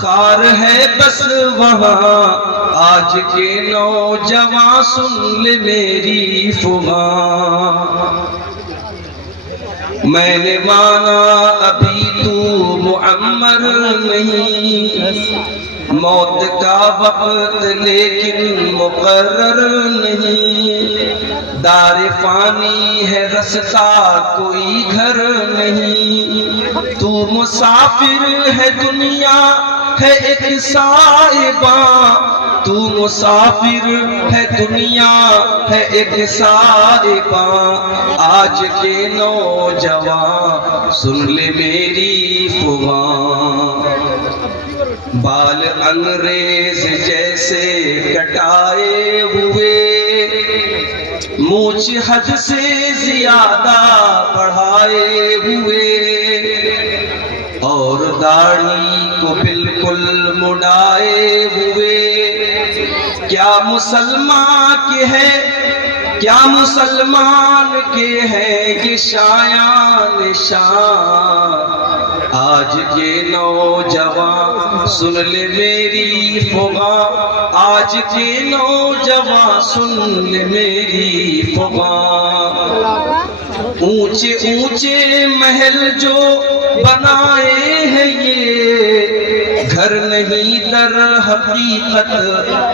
खार है बस वहाँ आज के नौजवान, सुन ले मेरी फुगा। मैंने माना अभी तू मुअम्मर नहीं, मौत का वक्त लेकिन मुकर्रर नहीं। दारे फानी है रास्ता कोई घर नहीं, तू मुसाफिर है दुनिया है एक साहिबा। तू मुसाफिर है दुनिया है एक साहिबा। आज के नौजवान सुन ले मेरी फुगा। बाल अंग्रेज जैसे कटाए हुए, मूछ हद से ज्यादा बढ़ाए हुए, और दाढ़ी को बिल्कुल मुड़ाए हुए। क्या मुसलमान के है, क्या मुसलमान के है ये शायान शान। आज के नौजवान सुन ले मेरी फुगा। आज के नौजवान सुन ले मेरी फुगा। ऊंचे ऊंचे महल जो बनाए हैं ये, घर नहीं दर हकीकत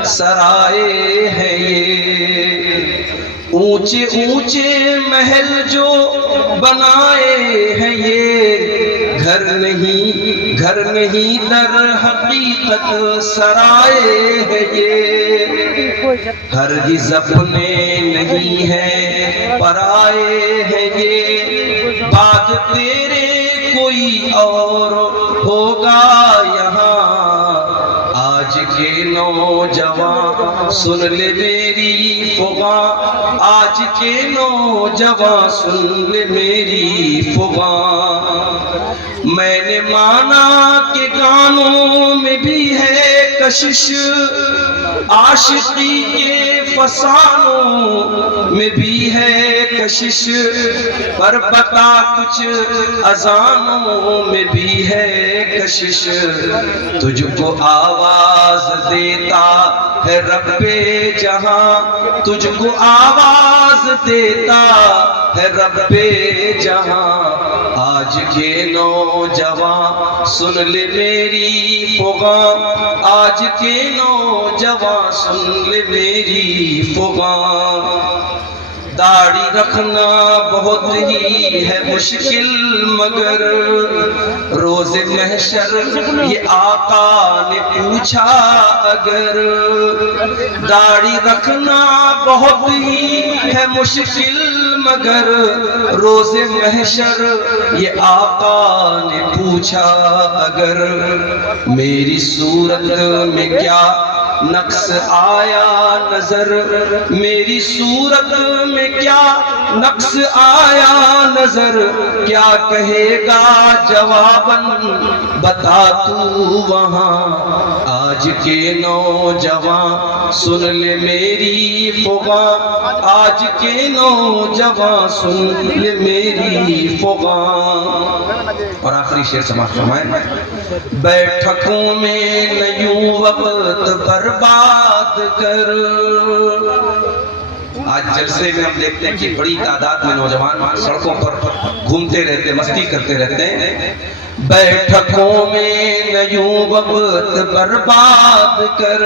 सराए हैं ये। ऊंचे ऊंचे महल जो बनाए हैं ये, घर नहीं दर हकीकत सराए है ये। हरगिज़ अपने नहीं है पराए है ये। बाग तेरे कोई और होगा यहाँ। आज के नौजवान सुन ले मेरी फुगा। आज के नौजवान सुन ले मेरी फुगा। मैंने माना कि गानों में भी है कशिश, आशिकी के फसानों में भी है कशिश, पर बता कुछ अजानों में भी है कशिश। तुझको आवाज देता है रब्बे जहां, तुझको आवाज देता है रब्बे जहां। आज के नौजवान सुन ले मेरी फुगा। आज के नौजवान सुन ले मेरी फुगा। दाढ़ी रखना बहुत ही है मुश्किल, मगर रोज़े महशर ये आका ने पूछा अगर। दाढ़ी रखना बहुत ही है मुश्किल, मगर रोज़े महशर ये आका ने पूछा अगर। मेरी सूरत में क्या नक्स आया नजर, मेरी सूरत में क्या नक्स आया नजर। क्या कहेगा जवाबन बता तू वहाँ। आज के नौजवान सुन ले मेरी फुगा। आज के नौजवान सुन ले मेरी फुगा। और आखिरी शेर समाप्त फरमाए। बैठकों में न यूं वक्त बर्बाद कर। आज जलसे में हम देखते हैं कि बड़ी तादाद में नौजवान सड़कों पर घूमते रहते, मस्ती करते रहते हैं। बैठकों में न यूं वक्त बर्बाद कर,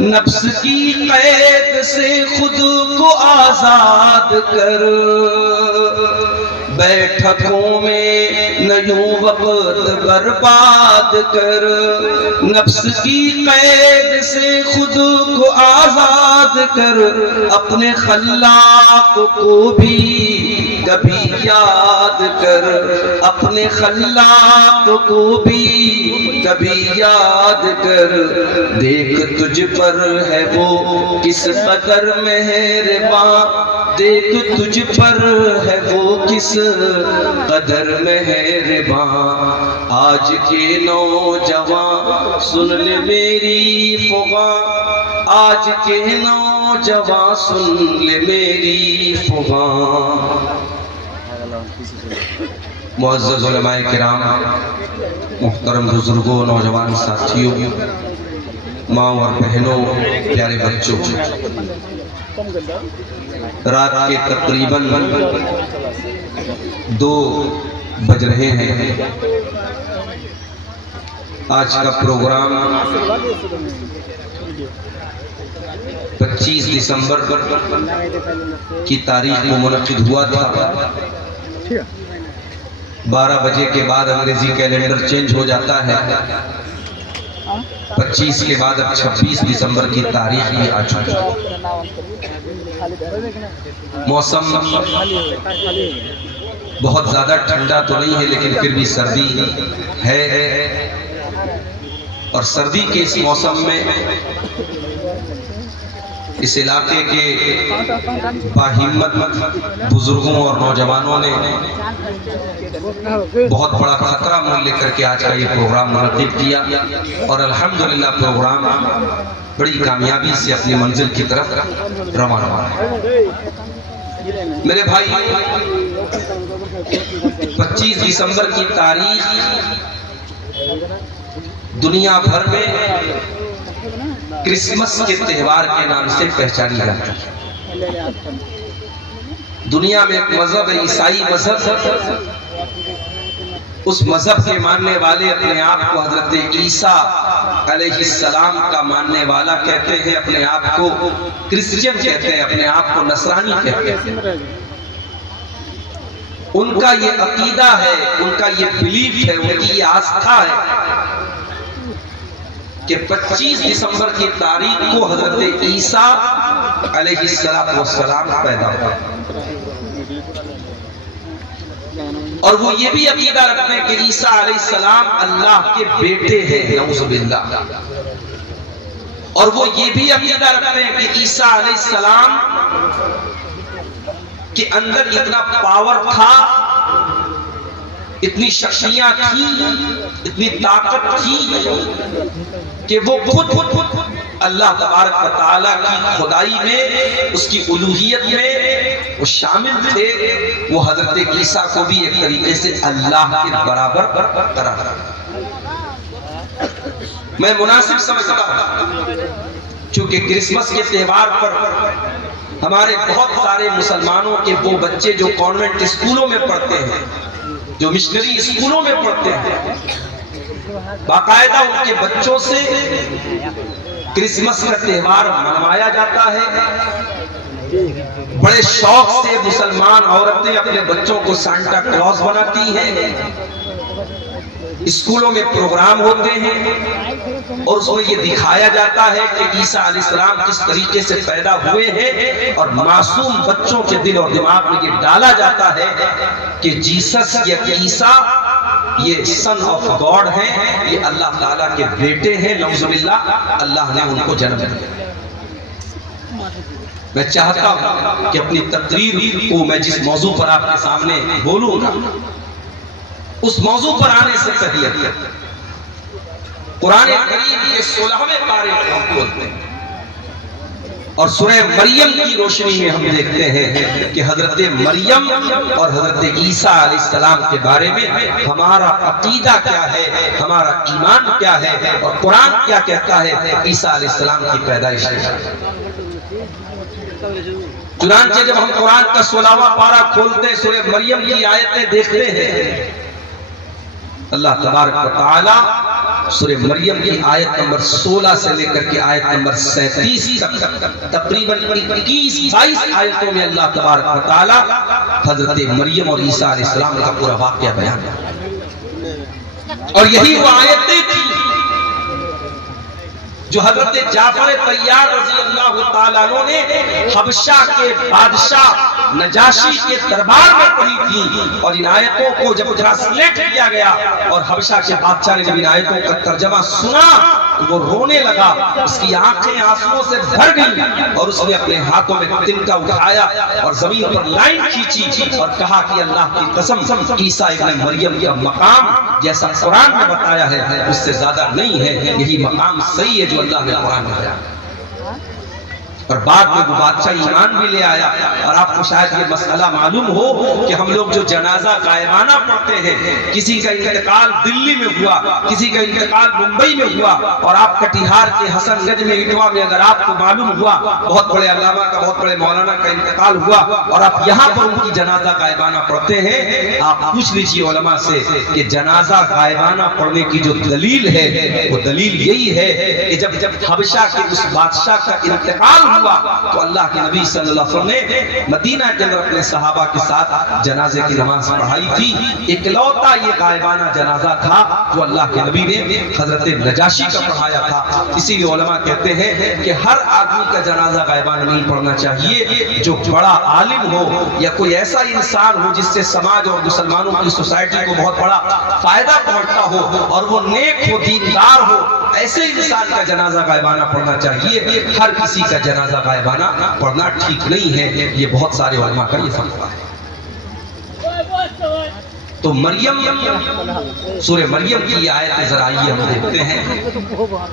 नफ्स की कैद से खुद को आजाद कर। बैठकों में न यूं वक्त बर्बाद कर, नफ्स की कैद से खुद को आजाद कर। अपने खल्लाक को भी कभी याद कर, अपने खल्लाक को भी कभी याद कर। देख तुझ पर है वो किस कदर मेहरबान, देख तुझ पर है वो किस कदर मेहरबान। आज के नौजवान सुन ले मेरी फुगा। आज के नौजवान सुन ले मेरी फुगा। मुअज़्ज़ज़ उलमाए किराम, मुहतरम बुजुर्गों, नौजवान साथियों, माँ और बहनों, प्यारे बच्चों, रात के तकरीबन 2 बज रहे हैं। आज का प्रोग्राम 25 दिसंबर की तारीख को मुनक्किद हुआ था। 12 बजे के बाद अंग्रेजी कैलेंडर चेंज हो जाता है। 25 के बाद अब 26 दिसंबर की तारीख भी आ चुकी है। मौसम बहुत ज्यादा ठंडा तो नहीं है, लेकिन फिर भी सर्दी है। और सर्दी के इस मौसम में इस इलाके के बाहिम्मत बुजुर्गों और नौजवानों ने बहुत बड़ा खतरा मोल लेकर के आज का ये प्रोग्राम मुनक्किद किया और अल्हम्दुलिल्लाह प्रोग्राम बड़ी कामयाबी से अपनी मंजिल की तरफ रवाना हुआ है। मेरे भाई, 25 दिसंबर की तारीख दुनिया भर में क्रिसमस के त्योहार के नाम से पहचानी जाती है। दुनिया में एक मजहब है, ईसाई मजहब। उस मजहब के मानने वाले अपने आप को हजरत ईसा अलैहिस्सलाम का मानने वाला कहते हैं, अपने आप को क्रिश्चियन कहते हैं, अपने आप को नसरानी कहते हैं। उनका ये अकीदा है, उनका ये बिलीफ है, उनकी ये आस्था है कि 25 दिसंबर की तारीख को हजरत ईसा अलैहिस्सलाम पैदा हुआ। और वो ये भी अकीदा रखते हैं कि ईसा अलैहिस्सलाम अल्लाह के बेटे हैं, नऊज़ुबिल्लाह। और वो ये भी अकीदा रखते हैं कि ईसा अलैहिस्सलाम के अंदर इतना पावर था, इतनी शक्तियां थी, इतनी ताकत थी कि वो खुद अल्लाह तबारक व तआला की खुदाई में, उसकी उलूहियत में वो शामिल थे। वो हजरत ईसा को भी एक तरीके से अल्लाह के बराबर करार मैं मुनासिब समझता हूं, क्योंकि क्रिसमस के त्योहार पर हमारे बहुत सारे मुसलमानों के वो बच्चे जो कॉन्वेंट स्कूलों में पढ़ते हैं, जो मिशनरी स्कूलों में पढ़ते हैं, बाकायदा उनके बच्चों से क्रिसमस का त्योहार मनवाया जाता है। बड़े शौक से मुसलमान औरतें अपने बच्चों को सांता क्लॉज बनाती हैं। स्कूलों में प्रोग्राम होते हैं और उसमें ये दिखाया जाता है कि ईसा अलैहिस्सलाम किस तरीके से पैदा हुए हैं, और मासूम बच्चों के दिल और दिमाग में ये डाला जाता है कि जीसस या ईसा ये सन ऑफ गॉड हैं, ये अल्लाह ताला के बेटे हैं, नऊज़ुबिल्लाह, अल्लाह ने उनको जन्म दिया। मैं चाहता हूं कि अपनी तकरीर को मैं जिस मौजू पर आपके सामने बोलूंगा, उस मौजू पर आने से पहले कुरान करीम के 16वें पारे को हम खोलते हैं और सूरह मरियम की रोशनी में हम देखते हैं कि हजरत मरियम और हजरत ईसा अलैहिस्सलाम के बारे में हमारा अकीदा क्या है, हमारा ईमान क्या है, और कुरान क्या कहता है ईसा अलैहिस्सलाम की पैदाइश। चुनांचे जब हम कुरान का 16वां पारा खोलते हैं, सूरह मरियम की आयतें देखते हैं, अल्लाह तबारक व तआला सूरह मरियम की आयत नंबर 16 से लेकर के आयत नंबर 37 तक तकरीबन 21-22 आयतों में अल्लाह तबारक व तआला हजरत मरियम और ईसा अलैहिस्सलाम का पूरा वाकया बयान किया। और यही वो आयतें थी जो हजरत जाफर तैयार रज़ी अल्लाह तआला अन्हु ने हबशा के बादशाह नजाशी के दरबार में पढ़ी थी। और इन आयतों को जब ट्रांसलेट किया गया और हबशा के बादशाह ने जब इन आयतों का तर्जमा सुना तो वो रोने लगा, उसकी आंखें आंसुओं से भर गई और उसने अपने हाथों में तिनका उठाया और जमीन पर लाइन खींची और कहा कि अल्लाह की कसम, ईसा इब्न मरियम का मकाम जैसा कुरान में बताया है उससे ज्यादा नहीं है, यही मकाम सही है जो अल्लाह ने कुरान में बताया। और बाद में वो बादशाह ईमान भी ले आया। और आपको शायद ये मसला मालूम हो कि हम लोग जो जनाजा गायबाना पढ़ते हैं, किसी का इंतकाल दिल्ली में हुआ, किसी का इंतकाल मुंबई में हुआ, और आप कटिहार के हसनगंज में इटवा में अगर आपको मालूम हुआ बहुत बड़े अल्लामा का, बहुत बड़े मौलाना का इंतकाल हुआ और आप यहाँ पर उनकी जनाजा गायबाना पढ़ते हैं, आप पूछ लीजिए उलमा से कि जनाजा गायबाना पढ़ने की जो दलील है वो दलील यही है कि जब हबशा के उस बादशाह का इंतकाल हुआ तो अल्लाह के नबी सल्लल्लाहु अलैहि वसल्लम ने मदीना के अंदर अपने सहाबा के साथ जनाजे की नमाज पढ़ाई थी। इकलौता ये गायबाना जनाजा था जो अल्लाह के नबी ने हजरत नजाशी का पढ़ाया था। इसीलिए उलमा कहते हैं कि हर आदमी का जनाजा गायबाना नहीं पढ़ना चाहिए। जो बड़ा आलिम हो या कोई ऐसा इंसान हो जिससे समाज और मुसलमानों की सोसाइटी को बहुत बड़ा फायदा पहुंचता हो और वो नेक हो, दीनदार हो, ऐसे इंसान का जनाजा गायबाना पढ़ना चाहिए। हर किसी का जनाजा गायबाना पढ़ना ठीक नहीं है। ये बहुत सारे उलमा का ये फतवा है। तो मरियम, सूरह मरियम की आयत जरा आइए हम देखते हैं।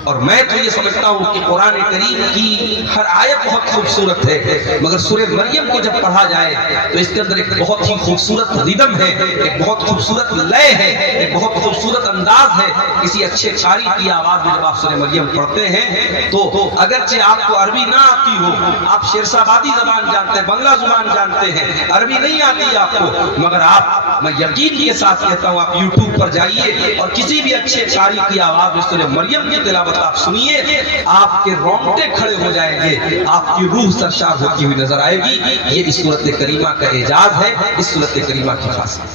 और मैं तो ये समझता हूँ कि कुरान करीम की हर आयत बहुत खूबसूरत है, मगर सूरह मरियम को जब पढ़ा जाए तो इसके अंदर एक बहुत ही खूबसूरत रिदम है, एक बहुत खूबसूरत लय है, एक बहुत खूबसूरत अंदाज है। किसी अच्छे कारी की आवाज में जब आप सूरह मरियम पढ़ते हैं तो अगरचे आपको अरबी ना आती हो, आप शेरशाबादी जबान जानते हैं, बंगला जुबान जानते हैं, अरबी नहीं आती आपको, मगर आप, मैं यकीन के साथ कहता हूं, आप YouTube पर जाइए और किसी भी अच्छे कारी की आवाज में सूरह मरियम की तिलावत आप सुनिए, आपके रोंगटे खड़े हो जाएंगे, आपकी रूह सरशार होती हुई नजर आएगी। ये इस सूरत करीमा का एजाज है, इस सूरत करीमा की खासियत।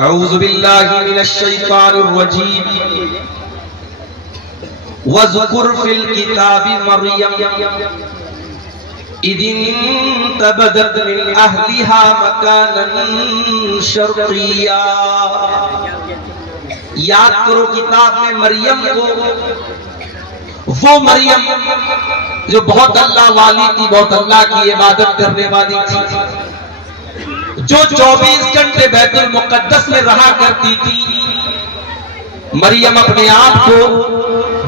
अऊज़ु बिल्लाहि मिनश शैतानिर रजीम। वज़कुर फिल किताबि मरियम इदिन तबदत मिन अहलिहा मकानन शर्क़िया। याद करो किताब में मरियम को, वो मरियम जो बहुत अल्लाह वाली थी, बहुत अल्लाह की इबादत करने वाली थी, जो 24 घंटे बैतुल मुक़द्दस में रहा करती थी। मरियम अपने आप को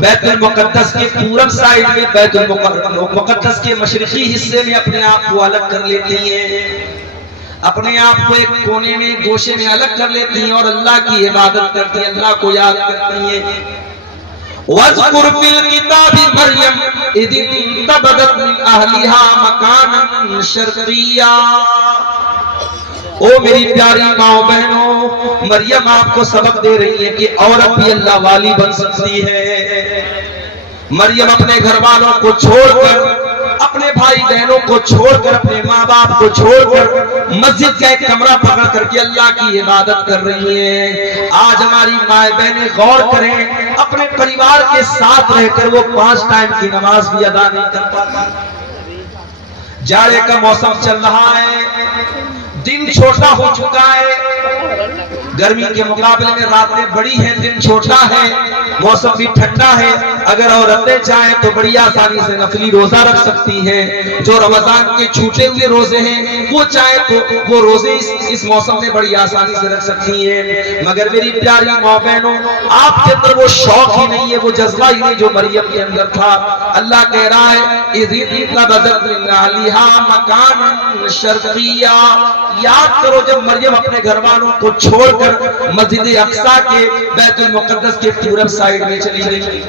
बैतुल मुक़द्दस के पूरब साइड में, बैतुल मुक़द्दस के मशरिकी हिस्से में अपने आप को अलग कर लेती हैं, अपने आप को एक कोने में, गोशे में अलग कर लेती हैं और अल्लाह की इबादत करती हैं, अल्लाह को याद करती हैं। वज़कुर फिल किताबि मरियम इदिन तबदत मिन अहलिहा मकानन शर्क़िया। ओ मेरी प्यारी माओ बहनों, मरियम आपको सबक दे रही है कि औरत भी अल्लाह वाली बन सकती है। मरियम अपने घर वालों को छोड़कर, अपने भाई बहनों को छोड़कर, अपने माँ बाप को छोड़कर मस्जिद का एक कमरा पकड़ करके अल्लाह की इबादत कर रही है। आज हमारी माए बहनें गौर करें, अपने परिवार के साथ रहकर वो 5 टाइम की नमाज भी अदा नहीं कर पाती। जाड़े का मौसम चल रहा है, दिन छोटा हो चुका है, गर्मी के मुकाबले में रातें बड़ी हैं, दिन छोटा है, मौसम भी ठंडा है। अगर औरतें चाहें तो बड़ी आसानी से नफली रोजा रख सकती हैं। जो रमजान के छूटे हुए रोजे हैं वो चाहे तो वो रोजे इस मौसम में बड़ी आसानी से रख सकती हैं। मगर मेरी प्यारी माँ बहनों, आपके अंदर वो शौक ही नहीं है, वो जज्बा ही नहीं जो मरियम के अंदर था। अल्लाह कह रहा है शर्क़िया। याद करो जब मरियम अपने घर वालों को छोड़कर मस्जिद अक्सा के, बैतुल मुक़द्दस के पूरब साइड में चली गई।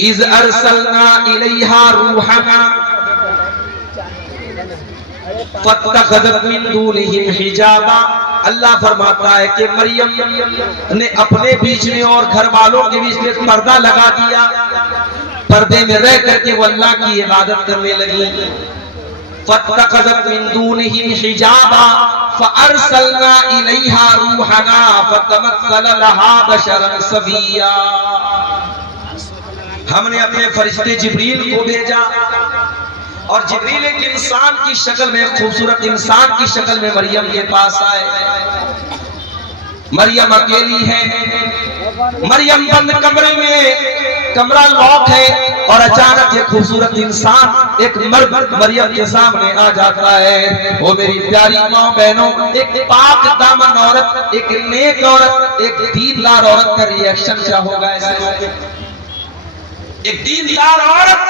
इज़ अरसलना इलैहा रूहना फत्तखज़त मिन दूनिहिम हिजाबा। अल्लाह फरमाता है कि मरियम ने अपने बीच में और घर वालों के बीच में पर्दा लगा दिया, पर्दे में रह करके वो अल्लाह की इबादत करने लगी। फत्तखज़त मिन दूनिहिम हिजाबा फअरसलना इलैहा रूहना फतमस्सल लहा बशरन सविया। हमने अपने फरिश्ते जिब्रील को भेजा और जिब्रील एक इंसान की शक्ल में, खूबसूरत इंसान की शक्ल में मरियम के पास आए। मरियम अकेली है, मरियम बंद कमरे में, कमरा लॉक है, और अचानक एक खूबसूरत इंसान, एक मर्द मरियम के सामने आ जाता है। वो मेरी प्यारी माँ बहनों, एक पाक दामन औरत, एक नेक औरत, एक दीनदार औरत का रिएक्शन क्या होगा ऐसे मौके? एक दीनदार औरत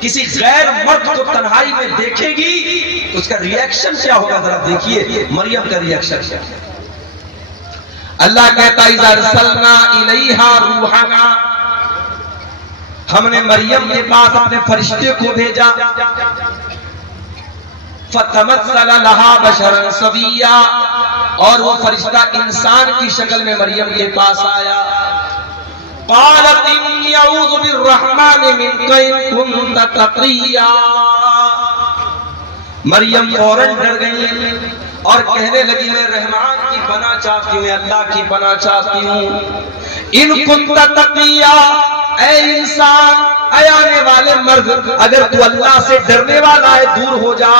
किसी गैर मर्द को तन्हाई में देखेगी तो उसका रिएक्शन क्या होगा? जरा देखिए मरियम का रिएक्शन क्या। अल्लाह कहता है इज़रसलना इलैहा रूहना, हमने मरियम के पास अपने फरिश्ते को भेजा। फतमस्सल लहा बशरन सविया, और वो फरिश्ता इंसान की शक्ल में मरियम के पास आया। क़ालत इन्नी अऊज़ु बिर्रहमानि मिनका इन कुन्त तक़िया, मरियम फौरन डर गई और कहने लगी मैं रहमान की पनाह चाहती हूँ, अल्लाह की पनाह चाहती हूँ। इन कुन्त तक़िया, ऐ इंसान, ऐ आने वाले मर्द, अगर तू अल्लाह से डरने वाला है दूर हो जा,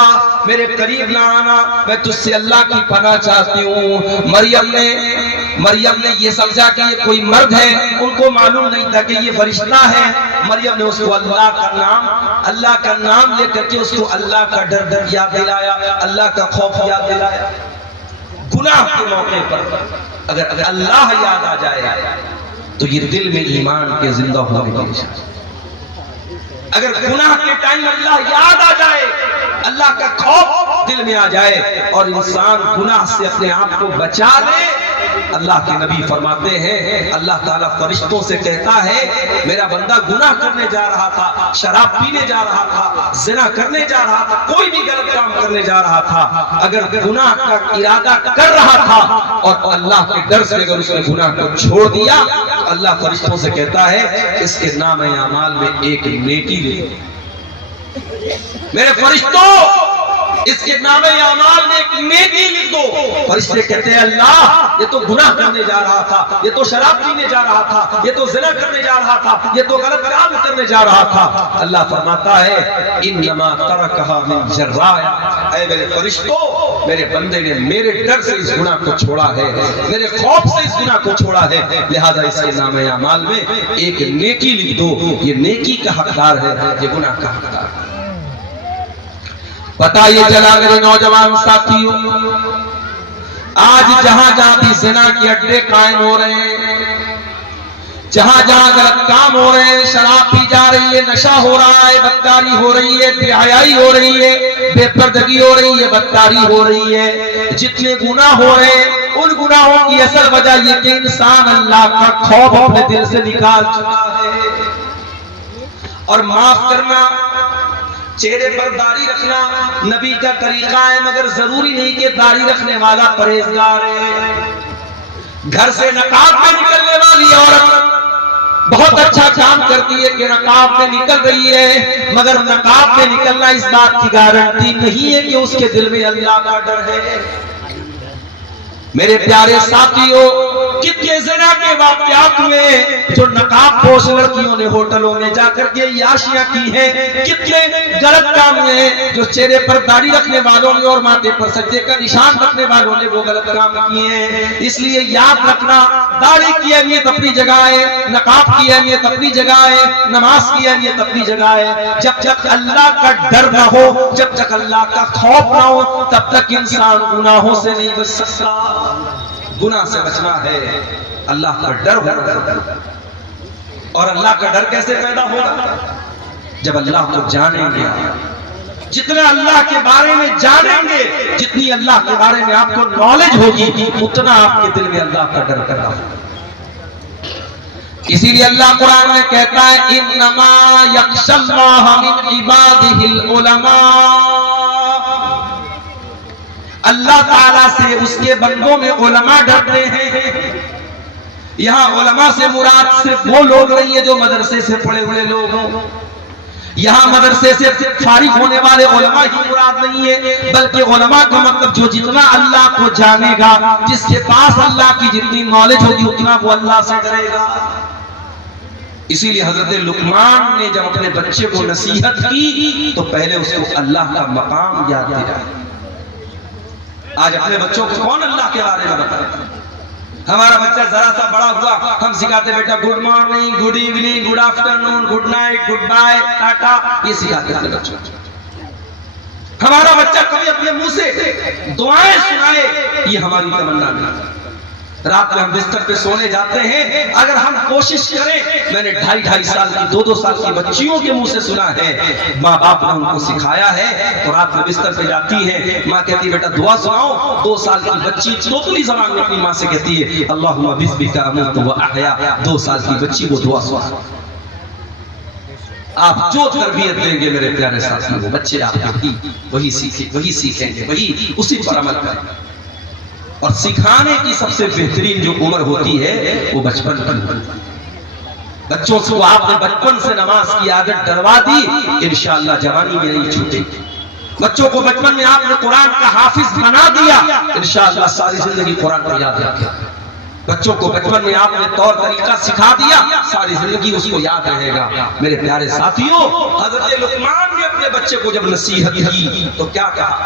मेरे करीब ना आना, मैं तुझसे अल्लाह की पनाह चाहती हूँ। मरियम ने ये समझा कि ये कोई मर्द है, उनको मालूम नहीं था कि ये फरिश्ता है। मरियम ने उसको अल्लाह का नाम लेकर के उसको अल्लाह का डर याद दिलाया, अल्लाह का खौफ याद दिलाया। गुनाह के मौके पर अगर अल्लाह याद आ जाए तो ये दिल में ईमान के जिंदा होने की निशानी। अगर गुनाह के टाइम अल्लाह याद आ जाए, अल्लाह का खौफ दिल में आ जाए और इंसान गुनाह से अपने आप को बचा ले, अल्लाह के नबी फरमाते हैं अल्लाह ताला फरिश्तों से कहता है मेरा बंदा गुनाह करने जा रहा था, शराब पीने जा रहा था, जिना करने जा रहा था, कोई भी गलत काम करने जा रहा था, अगर गुनाह का इरादा कर रहा था और अल्लाह के डर से अगर उसने गुनाह को छोड़ दिया, अल्लाह फरिश्तों से कहता है इसके नाम अमाल में एक नेकी ले। मेरे फरिश्तों, इसके नामे अमाल में एक नेकी लिख दो। फरिश्ते कहते हैं अल्लाह ये तो गुनाह करने जा रहा था, ये तो शराब पीने जा रहा था, ये तो ज़िना करने जा रहा था, ये तो गलत काम करने जा रहा था। अल्लाह फरमाता है इन्नमा तरकहा मिन जर्राया, ऐ मेरे फरिश्तों, मेरे बंदे ने मेरे डर से इस गुनाह को छोड़ा है, मेरे खौफ से इस गुनाह को छोड़ा है, लिहाजा इसके नामे अमाल में एक नेकी लिख दो। ये नेकी का हकदार है, ये गुनाह का हकदार है। पता ये चला मेरे नौजवान साथियों, आज जहां जहां भी ज़िना के अड्डे कायम हो रहे हैं, जहां जहां गलत काम हो रहे हैं, शराब पी जा रही है, नशा हो रहा है, बदकारी हो रही है, बेहयाई हो रही है, बेपर्दगी हो रही है, बदकारी हो रही है, जितने गुनाह हो रहे हैं उन गुनाहों की असल वजह ये कि इंसान अल्लाह का खौफ अपने दिल से निकाल चुका है। और माफ करना, चेहरे पर दाढ़ी रखना नबी का तरीका है, मगर जरूरी नहीं कि दाढ़ी रखने वाला परहेजगार है। घर से नकाब में निकलने वाली औरत बहुत अच्छा काम करती है कि नकाब में निकल रही है, मगर नकाब में निकलना इस बात की गारंटी नहीं है कि उसके दिल में अल्लाह का डर है। मेरे प्यारे साथियों, कितने ज़िना के वाक़यात हुए जो नकाब पोश लड़कियों ने होटलों में जाकर के याशियां की हैं, कितने गलत काम हुए जो चेहरे पर दाढ़ी रखने वालों ने और माथे पर सज्जे का निशान रखने वालों ने वो गलत काम किए हैं। इसलिए याद रखना, दाढ़ी की अहमियत अपनी जगह है, नकाब की अहमियत अपनी जगह है, नमाज की अहमियत अपनी जगह है। जब तक अल्लाह का डर ना हो, जब तक अल्लाह का खौफ ना हो, तब तक इंसान गुनाहों से नहीं बच सकता। गुनाह से बचना है, अल्लाह का डर होगा। और अल्लाह का डर कैसे पैदा होगा? जब अल्लाह को जानेंगे। जितना अल्लाह के बारे में जानेंगे, जितनी अल्लाह के बारे में आपको नॉलेज होगी, उतना आपके दिल में अल्लाह का डर पैदा होगा। इसीलिए अल्लाह कुरान में कहता है इन्नमा यख्शल्लाह मिन इबादिहिल उलमा, अल्लाह ताला से उसके बंदों में उलमा डरते हैं। यहाँ उलमा से मुराद सिर्फ वो लोग नहीं है जो मदरसे से पढ़े हुए लोग हों। यहाँ मदरसे से फारिग होने वाले उलमा ही मुराद नहीं है, बल्कि उलमा का मतलब जो जितना अल्लाह को जानेगा, जिसके पास अल्लाह की जितनी नॉलेज होगी, उतना वो अल्लाह से डरेगा। इसीलिए हजरत लुकमान ने जब अपने बच्चे को नसीहत की तो पहले उसको अल्लाह का मकाम याद दिलाया। आज अपने बच्चों को कौन अल्लाह के बारे में बताता है? हमारा बच्चा जरा सा बड़ा हुआ, हम सिखाते बेटा good morning, good evening, good afternoon, good night, good bye, tata, ये सिखाते हैं बच्चों। हमारा बच्चा कभी अपने मुंह से दुआएं सुनाए, ये हमारी तमन्ना नहीं। रात में हम बिस्तर पे सोने जाते हैं, अगर हम कोशिश करें, मैंने 2.5 साल की 2-2 साल की बच्चियों के मुंह से सुना है, माँ बाप ने उनको सिखाया है, तो रात में बिस्तर पे जाती है, माँ कहती है बेटा दुआ सुनाओ। 2 साल की बच्ची तोतली ज़बान में अपनी माँ से कहती है अल्लाहुम्मा बिस्मिका अमूतु व अहया। 2 साल की बच्ची वो दुआ सुना। आप जो तरबियत देंगे मेरे प्यारे साथियों, वो बच्चे आपकी वही सीखेंगे, वही उसी पर अमल करेंगे। और सिखाने की सबसे बेहतरीन जो उम्र होती है वो बचपन की। बच्चों से आपने बचपन से नमाज की आदत डलवा दी, इंशाअल्लाह जवानी में नहीं छूटेगी। बच्चों को बचपन में आपने कुरान का हाफिज बना दिया, इंशाअल्लाह सारी जिंदगी कुरान को याद रखेगा। बच्चों को बचपन में आपने तौर तरीका सिखा दिया, सारी जिंदगी उसको याद रहेगा। मेरे प्यारे साथियों, हज़रत लुक़मान ने अपने बच्चे को जब नसीहत की तो क्या कहा?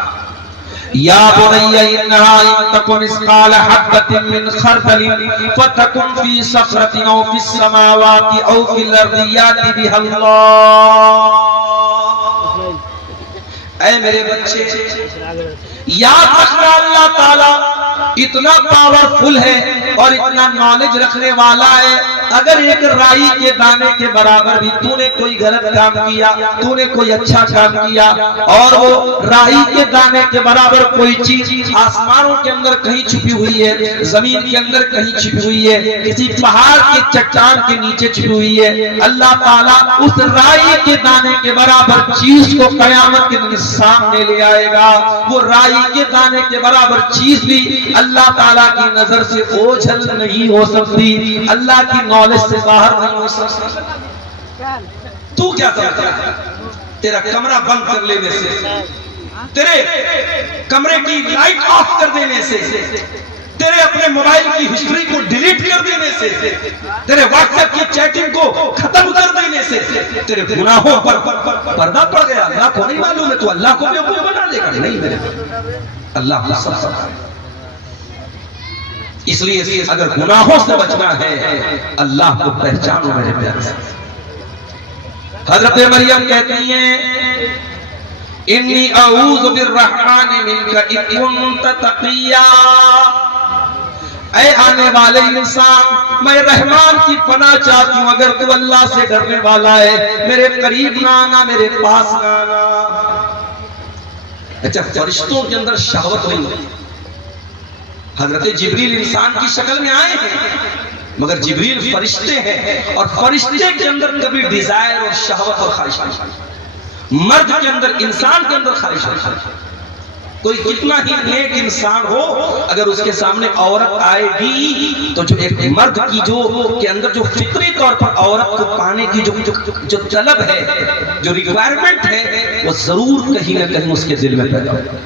या बुनय्या इन्नहा इन तकुन मिस्काल हब्बतिन मिन खरदलिन फतकुन फी सखरतिन औ फिस समावाति औ फिल अर्दि याति बिहल्लाह। ऐ मेरे बच्चे, याद रखना अल्लाह ताला इतना पावरफुल है और इतना नॉलेज रखने वाला है। अगर एक राई के दाने के बराबर भी तूने कोई गलत काम किया, तूने कोई अच्छा काम किया, और वो राई के दाने के बराबर कोई चीज आसमानों के अंदर कहीं छुपी हुई है, जमीन के अंदर कहीं छुपी हुई है, किसी पहाड़ के चट्टान के नीचे छुपी हुई है, अल्लाह ताला उस राई के दाने के बराबर चीज को कयामत के दिन सामने ले आएगा। वो राई के दाने के बराबर चीज भी अल्लाह ताला की नजर से ओझल नहीं हो सकती, अल्लाह की नॉलेज से बाहर नहीं हो सकती। तू क्या समझता है? तेरा कमरा बंद कर लेने से, तेरे कमरे की लाइट ऑफ कर देने से, तेरे अपने मोबाइल की हिस्ट्री को डिलीट कर देने से, तेरे व्हाट्सएप की चैटिंग को खत्म कर देने से तेरे गुनाहों पर पर्दा पड़ गया। अल्लाह को नहीं मालूम है, तो अल्लाह को बेवकूफ बना लेगा? नहीं मेरे अल्लाह को सब पता है। इसलिए अगर गुनाहों से बचना है, अल्लाह को पहचानो मेरे प्यारे से। हजरत मरियम कहती हैं इन्नी अऊज़ु बिर्रहमानि मिनका इन कुंत तक़िया। ऐ आने वाले इंसान, मैं रहमान की पनाह चाहती हूँ, अगर तू अल्लाह से डरने वाला है, मेरे करीब ना आना, मेरे पास ना आना। अच्छा, फरिश्तों के अंदर शहवत नहीं होती। हजरत जिब्रील इंसान की शक्ल में आए हैं, मगर जिब्रील फरिश्ते हैं, और फरिश्ते के अंदर कभी डिजायर और शहवत और ख्वाहिश नहीं। मर्द के अंदर, इंसान के अंदर ख्वाहिश है। कोई कितना ही नेक इंसान हो, अगर उसके सामने औरत आएगी तो जो एक मर्द की जो के अंदर जो फितरी तौर पर औरत को पाने की जो तलब है, जो रिक्वायरमेंट है, वो जरूर कहीं ना कहीं उसके दिल में पैदा होगा।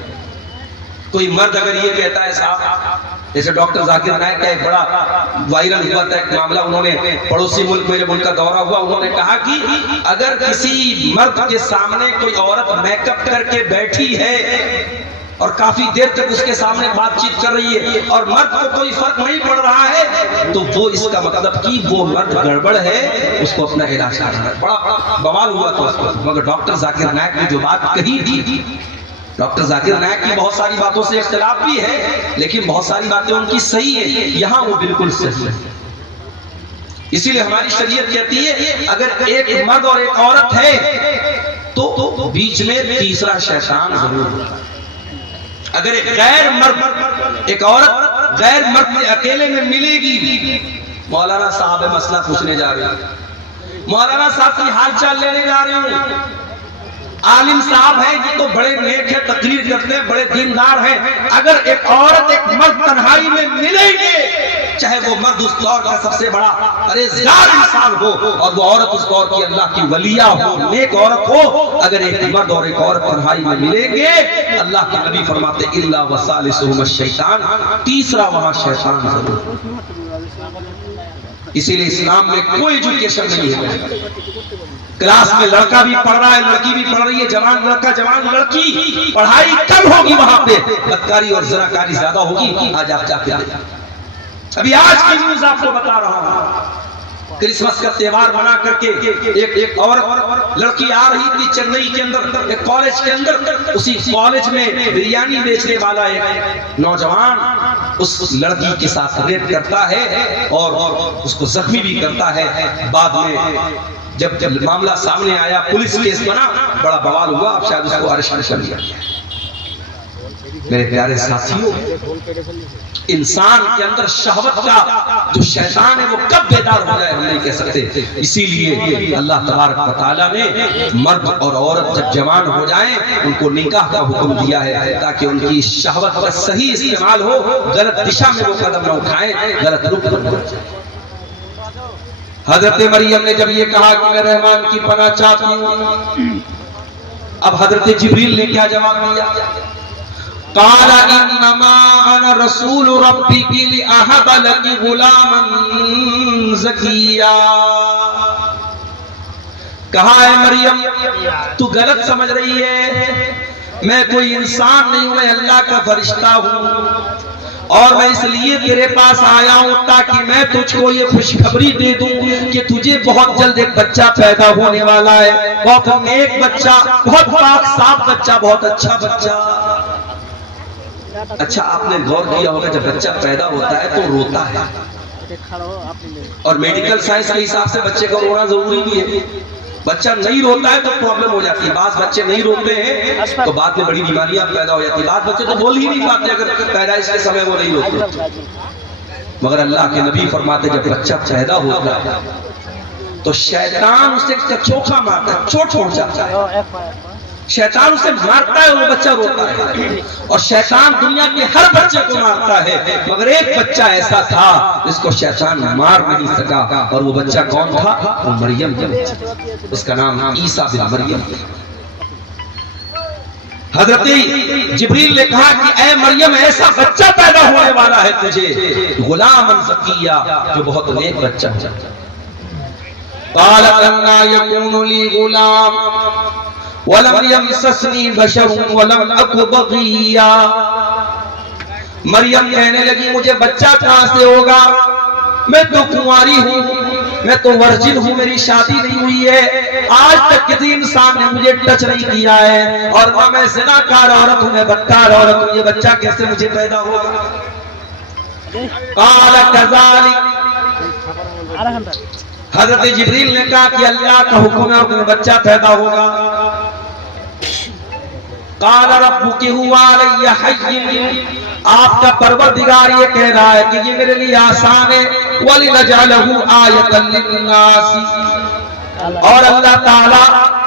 कोई मर्द अगर ये कहता है साहब, जैसे डॉक्टर जाकिर नायक का एक बड़ा वायरल हुआ था एक मामला, उन्होंने पड़ोसी मुल्क, मेरे मुल्क का दौरा हुआ, उन्होंने कहा कि अगर किसी मर्द के सामने कोई औरत मेकअप करके बैठी है और काफी देर तक उसके सामने बातचीत कर रही है और मर्द को कोई फर्क नहीं पड़ रहा है, तो वो इसका मतलब कि वो मर्द गड़बड़ है, उसको अपना इलाज करना है। बड़ा बवाल हुआ था उसको। मगर डॉक्टर जाकिर नायक ने जो बात कही थी, डॉक्टर जाकिर नायक की बहुत सारी बातों से इख्तिलाफ भी है, लेकिन बहुत सारी बातें उनकी सही है, यहाँ वो बिल्कुल सही है। इसीलिए हमारी शरीयत कहती है अगर एक मर्द और एक औरत है तो बीच में तीसरा शैतान जरूर होता है। अगर एक गैर मर्द, एक औरत गैर मर्द से अकेले में मिलेगी, मौलाना साहब मसला पूछने जा रहे हैं, मौलाना साहब की हालचाल लेने जा रहे हूँ, आलिम साहब हैं जी तो बड़े नेक है, तकरीर करते हैं, बड़े दीनदार हैं, अगर एक औरत एक मर्द तन्हाई में मिलेंगे, चाहे वो मर्द उस दौर का सबसे बड़ा परहेजगार इंसान हो और वो औरत उस दौर की अल्लाह की वलिया हो, नेक औरत हो, अगर एक मर्द और एक औरत तन्हाई में मिलेंगे, अल्लाह के नबी फरमाते इल्ला वसालिसुहुम शैतान, तीसरा वहां शैतान जरूर। इसीलिए इस्लाम में कोई एजुकेशन नहीं है। क्लास में लड़का भी पढ़ रहा है, लड़की भी पढ़ रही है, जवान लड़का जवान लड़की, पढ़ाई कम होगी, वहां पे बदकारी और जनाकारी ज्यादा होगी। आज आप जाके अभी आज की न्यूज आपको बता रहा हूं, क्रिसमस का त्योहार बना करके एक और लड़की आ रही थी चेन्नई के अंदर एक कॉलेज के अंदर, उसी कॉलेज में बिरयानी बेचने वाला एक नौजवान उस लड़की के साथ रेप करता है और उसको जख्मी भी करता है। बाद में जब मामला सामने आया, पुलिस केस बना, बड़ा बवाल हुआ, अब शायद उसको अरेस्ट कर लिया। मेरे प्यारे साथियों, इंसान के अंदर शहवत का जो शैतान है वो कब बेदार हो जाए हम नहीं कह सकते। इसीलिए अल्लाह तबारक व तआला ने मर्द और औरत जब जवान हो जाएं उनको निकाह का हुक्म दिया है ताकि उनकी शहवत का सही इस्तेमाल हो, गलत दिशा में वो कदम न उठाएं, गलत रुख पर न जाएं। हजरत मरियम ने जब ये कहा कि मैं रहमान की पनाह चाहती हूँ, अब हजरत जिब्रील ने क्या जवाब दिया? काला इन्नमा अना रसूल रब्बिकी लिअहब लकी गुलामन ज़किया। कहा है मरियम, तू गलत समझ रही है, मैं कोई इंसान नहीं हूं, मैं अल्लाह का फरिश्ता हूं और मैं इसलिए तेरे पास आया हूं ताकि मैं तुझको ये खुशखबरी दे दूं कि तुझे बहुत जल्द एक बच्चा पैदा होने वाला है, बहुत नेक बच्चा, बहुत पाक साफ बच्चा, बहुत अच्छा बच्चा। अच्छा, आपने गौर किया होगा जब बच्चा पैदा होता है तो रोता है, और मेडिकल साइंस के हिसाब से बच्चे का रोना जरूरी भी है। बच्चा नहीं रोता है तो प्रॉब्लम हो जाती है, बात बच्चे नहीं रोते हैं तो बाद में बड़ी बीमारियां पैदा हो जाती है। बात बच्चे तो बोल ही नहीं पाते अगर पैदाइश के समय वो नहीं रोते। मगर अल्लाह के नबी फरमाते जब बच्चा पैदा होता है तो शैतान उसे चोखा मारता है, चोट पहुंचाता है, शैतान उसे मारता है और वो बच्चा रोता है। और शैतान दुनिया के हर बच्चे को मारता है, मगर एक बच्चा ऐसा था जिसको शैतान मार नहीं सका, और वो बच्चा कौन था? वो मरियम, उसका नाम ईसा बिन मरियम। हजरत जिब्रील ने कहा कि ऐ मरियम, ऐसा बच्चा पैदा होने वाला है तुझे, गुलामन ज़किया, जो बहुत नेक बच्चा है। क़ालत अन्ना यकूनु ली गुलाम वलम यमससनी बशरुन वलम अकु बग़िया। मरियम कहने लगी मुझे बच्चा कहां से होगा, मैं तो कुंवारी हूँ, मैं तो वर्जिन हूँ, मेरी शादी नहीं हुई है, आज तक किसी इंसान ने मुझे टच नहीं किया है, और ना मैं ज़िनाकार औरत हूँ, मैं बदकार औरत हूँ, ये बच्चा कैसे मुझे पैदा होगा? क़ाल कज़ालिक, हज़रत जिब्रील ने कहा कि अल्लाह का हुक्म है और बच्चा पैदा होगा। क़ाल रब्बुकी हुवा अलैया हय्यिन, आपका परवरदिगार ये कह रहा है कि ये मेरे लिए आसान है, वलिनजअलहु आयतन लिन्नास, और अल्लाह ताला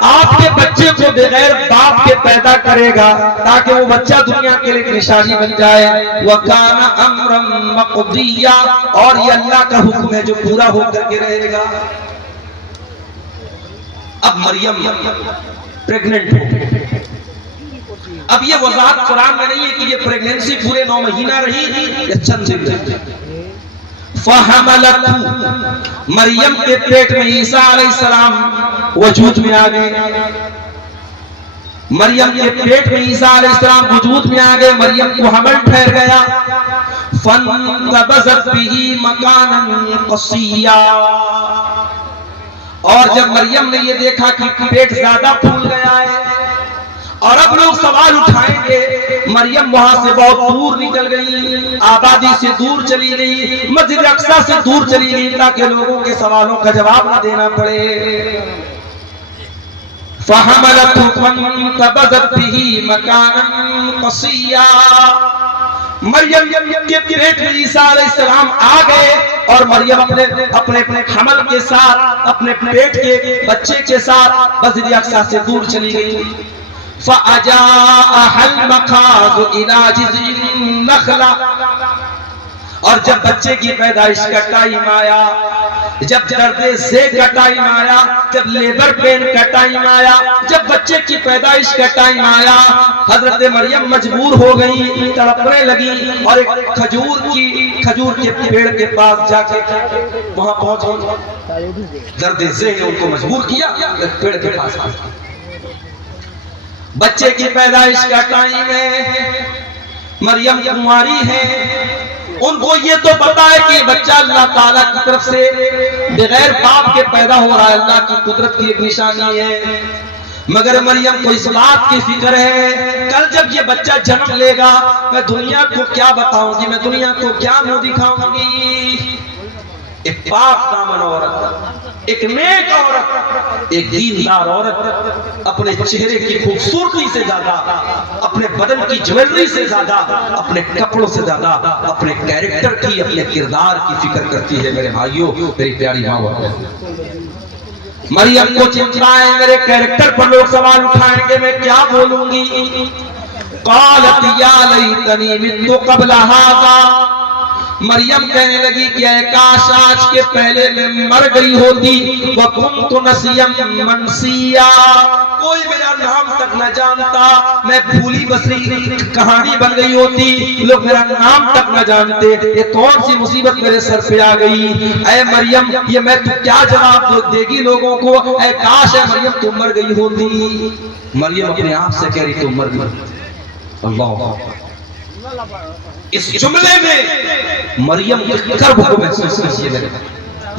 आपके बच्चे को बगैर बाप के पैदा करेगा ताकि वो बच्चा दुनिया के लिए निशानी बन जाए। वकाना अम्रम मक़दिया, और ये अल्लाह का हुक्म है जो पूरा होकर के रहेगा। अब मरियम प्रेग्नेंट हो, अब ये वजाहत कुरान में नहीं है कि ये प्रेगनेंसी पूरे 9 महीना रही या चंद दिन। फहमलतहु, मरियम के पेट में ईसा अलैहिस्सलाम वजूद में आ गए। मरियम के पेट में ईसा अलैहिस्सलाम वजूद में आ गए, मरियम को हमल ठहर गया। फंतबज़त बिही मकानन क़सिया, और जब मरियम ने ये देखा कि पेट ज्यादा फूल गया है और अब लोग सवाल उठाएंगे, मरियम वहां से बहुत दूर निकल गई, आबादी से दूर चली गई, मस्जिद अक्सा से दूर चली गई ताकि लोगों के सवालों का जवाब न देना पड़े। फहमलतहु फंतबज़त बिही मकानन क़सिया, मरियम के पेट में ईसा अलैहिस्सलाम आ गए और मरियम अपने हमल के साथ, अपने पेट के बच्चे के साथ मस्जिद अक्सा से दूर चली गई। फ़अजाअहल मखाज़ु इला जिज़्इन नख़ला, और जब बच्चे की पैदाइश का टाइम आया, जब दर्दे से का टाइम आया, जब लेबर पेन का टाइम आया, जब बच्चे की पैदाइश का टाइम आया, हजरत मरियम मजबूर हो गई, तड़पने लगी और एक खजूर के पेड़ के पास जाके वहां पहुंच गई। दर्दे से ने उनको मजबूर किया पेड़ के पास। बच्चे की पैदाइश का टाइम है, मरियम कुंवारी है, उनको ये तो पता है कि बच्चा अल्लाह ताला की तरफ से बगैर बाप के पैदा हो रहा है, अल्लाह की कुदरत की एक निशानी है। मगर मरियम को इस बात की फिक्र है, कल जब ये बच्चा जन्म लेगा मैं दुनिया को क्या बताऊंगी, मैं दुनिया को क्या मुंह दिखाऊंगी। एक पाक दामन औरत, एक नेक औरत, एक दीनदार औरत अपने चेहरे की खूबसूरती से ज्यादा, अपने बदन की ज्वेलरी से ज्यादा, अपने कपड़ों से ज्यादा अपने कैरेक्टर की, अपने किरदार की फिक्र करती है। मेरे भाइयों, मेरी प्यारी माँ बाप, मरियम को चिंता है मेरे कैरेक्टर पर लोग सवाल उठाएंगे, मैं क्या बोलूंगी। क़ालत या लैतनी मित्तु क़ब्ल हाज़ा, मरियम कहने लगी कि काश आज के पहले मैं मर गई होती। व कुन्तु नसियम मनसिया, कोई मेरा नाम तक न जानता, मैं भूली बसरी कहानी बन गई होती, लोग मेरा नाम तक न जानते। ये कौन सी मुसीबत मेरे सर पे आ गई। ऐ मरियम, ये मैं तू क्या जवाब देगी लोगों को। ऐ काश है मरियम तुम मर गई होती। मरियम अपने आप से कह रही तुम मर गई। अल्लाह, इस जुमले में मरियम के कर्ब को महसूस कीजिए,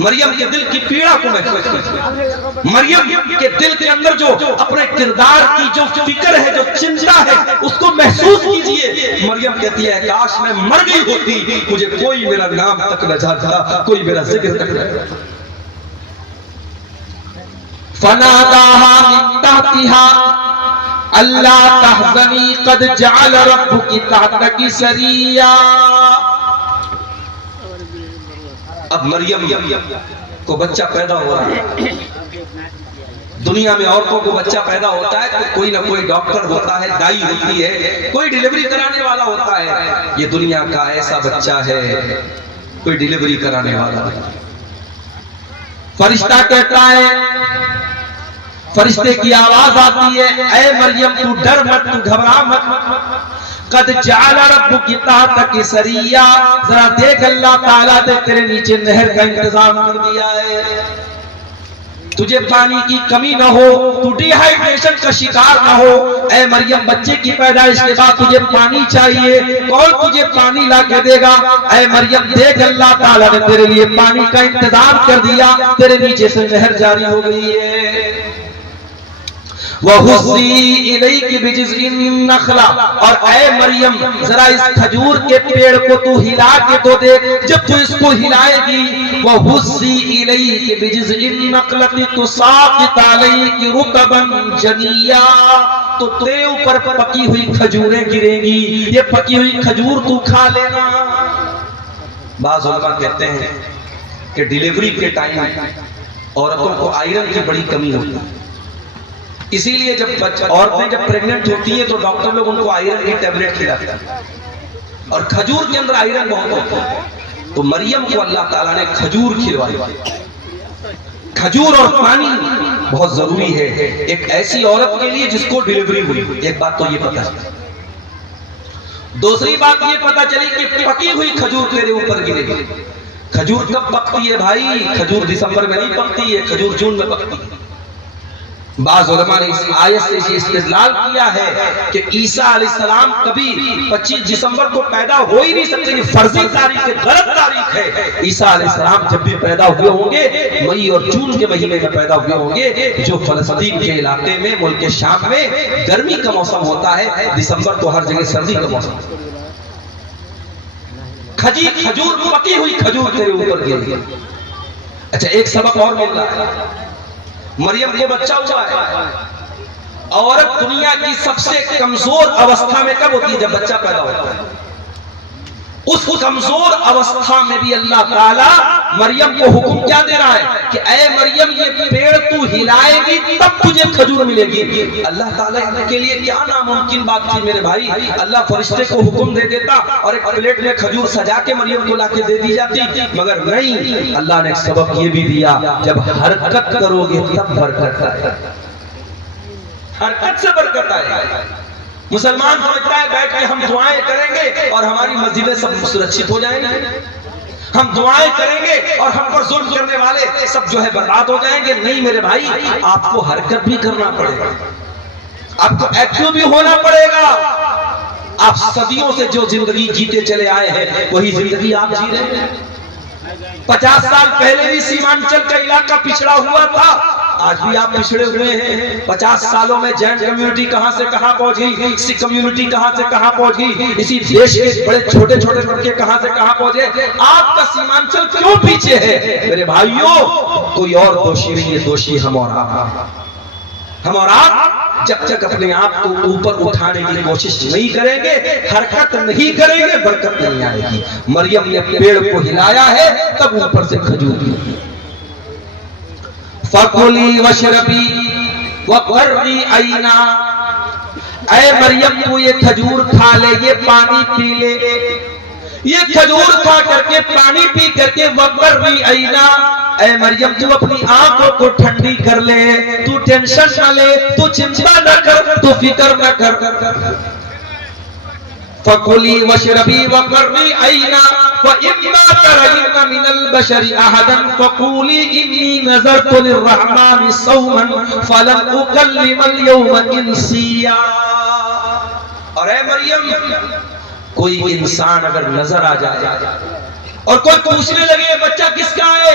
मरियम के दिल की पीड़ा को महसूस कीजिए, मरियम के दिल के अंदर जो अपने किरदार की जो फिक्र है, जो चिंता है, उसको महसूस कीजिए। मरियम कहती है काश मैं मर गई होती, मुझे कोई मेरा नाम तक न जानता, कोई मेरा जिक्र तक न करता। फनादाहा मिन तहतिहा अल्लाह तहज़नी क़द जअल रब्बुकी तहतकी सरिया। अब मरियम को बच्चा पैदा हो रहा है। दुनिया में औरतों को बच्चा पैदा होता है तो कोई ना कोई डॉक्टर होता है, दाई होती है, कोई डिलीवरी कराने वाला होता है। ये दुनिया का ऐसा बच्चा है, कोई डिलीवरी कराने वाला। फरिश्ता कहता है, फरिश्ते की आवाज आती है, ऐ मरियम तू डर मत, तू घबरा मत। कद जअल रब्बुकी तहतकी सरिया, जरा देख अल्लाह ताला ने तेरे नीचे नहर का इंतजाम कर दिया है, तुझे पानी की कमी ना हो, तू डिहाइड्रेशन का शिकार ना हो। ऐ मरियम, बच्चे की पैदाइश के बाद तुझे पानी चाहिए, कौन तुझे पानी ला के देगा। ऐ मरियम देख अल्लाह ताला ने तेरे लिए पानी का इंतजाम कर दिया, तेरे नीचे से नहर जारी हो गई है। वहुस्सी इलैकी बिजिज़्इन नखला, और ऐ मरियम जरा इस खजूर के पेड़ को तू हिला के तो देख। जब तू इसको हिलाएगी, वहुस्सी इलैकी बिजिज़्इन नखलति तुसाक़ित अलैकी रुतबन जनिया, तो तेरे ऊपर पकी हुई खजूरें गिरेंगी, ये पकी हुई खजूर तू खा लेना। बाज़ उलमा कहते हैं कि डिलीवरी के टाइम औरतों को आयरन की बड़ी कमी होती है, इसीलिए जब औरतें जब प्रेग्नेंट होती हैं तो डॉक्टर लोग उनको आयरन की टैबलेट खिलाते हैं, और खजूर के अंदर आयरन बहुत होता है। तो मरियम को अल्लाह ताला ने खजूर खिलवाई। खजूर और पानी बहुत जरूरी है एक ऐसी औरत के लिए जिसको डिलीवरी हुई। एक बात तो ये पता है। दूसरी बात ये पता चली कि पकी हुई खजूर तेरे ऊपर गिरेगी। खजूर कब पकती है भाई? खजूर दिसंबर में नहीं पकती है, खजूर जून में पकती है। बाज़ उलमा ने इस आयत से ये इस्तेदलाल किया है कि ईसा अलैहिस्सलाम कभी 25 दिसंबर को पैदा हो ही नहीं सकते, ये फर्जी तारीख है, गलत तारीख है। ईसा अलैहिस्सलाम जब भी पैदा हुए होंगे मई और जून के महीने में पैदा हुए होंगे, जो फलस्तीन के इलाके में, मुल्क शाम में गर्मी का मौसम होता है, दिसंबर तो हर जगह सर्दी का मौसम। खजूर पकी हुई खजूर तेरे ऊपर गिरी। अच्छा, एक सबक और मिल रहा है। मरियम को बच्चा हुआ है। औरत दुनिया की सबसे कमजोर अवस्था में कब होती है? जब बच्चा पैदा होता है। उस कमजोर अवस्था में भी अल्लाह ताला मरियम को हुक्म क्या दे रहा है कि ऐ मरियम, ये पेड़ तू हिलाएगी तब तुझे खजूर मिलेगी। अल्लाह ताला के लिए क्या नामुमकिन बात थी मेरे भाई। अल्लाह फरिश्ते को हुक्म दे देता और एक प्लेट में खजूर सजा के मरियम को लाके दे दी जाती, मगर नहीं, अल्लाह ने एक सबक ये भी दिया, जब हरकत करोगे तब बरकत आएगी। हरकत से बरकत आएगी। मुसलमान समझता है बैठ के हम दुआएं करेंगे और हमारी मस्जिदें सब सुरक्षित हो जाएंगी, हम दुआएं करेंगे और हम पर जुल्म करने वाले सब जो है बर्बाद हो जाएंगे। नहीं मेरे भाई, आपको हरकत भी करना पड़ेगा, आपको एक्टिव भी होना पड़ेगा, आप सदियों से जो जिंदगी जीते चले आए हैं वही जिंदगी आप जी रहे हैं। 50 साल पहले भी सीमांचल का इलाका पिछड़ा हुआ था, आज भी आप पिछड़े हुए हैं। 50 सालों में जैन कम्युनिटी कहां से कहां पहुंची, सिख कम्युनिटी कहां से कहां पहुंची, इसी देश के बड़े छोटे छोटे लड़के कहां से कहां पहुंचे। आपका सीमांचल क्यों पीछे है? मेरे भाइयों, कोई और दोषी नहीं है, दोषी हम और आप। हम और आप जब तक अपने आप को ऊपर उठाने की कोशिश नहीं करेंगे, हरकत नहीं करेंगे, बरकत नहीं आएगी। मरियम ने पेड़ को हिलाया है तब ऊपर से खजूर गिरी। फकुली वशरबी वक़र्री आइना, ऐ मरियम तू ये खजूर खा ले, ये पानी पी ले, ये खजूर खा करके पानी पी करके वक़र्री आइना, ऐ मरियम तू अपनी आंखों को ठंडी कर ले, तू टेंशन न ले, तू चिंता न कर, तू फिक्र न कर। फकुली वशरबी वक़र्री आइना व इम्मा तरयिना मिनल बशरि अहदन फकुली इन्नी नज़रतु लिर्रहमानि सौमन फलन उकल्लिमल यौमा इंसिया। और ऐ मरियम, कोई इंसान अगर नजर आ जाए और कोई पूछने लगे बच्चा किसका है,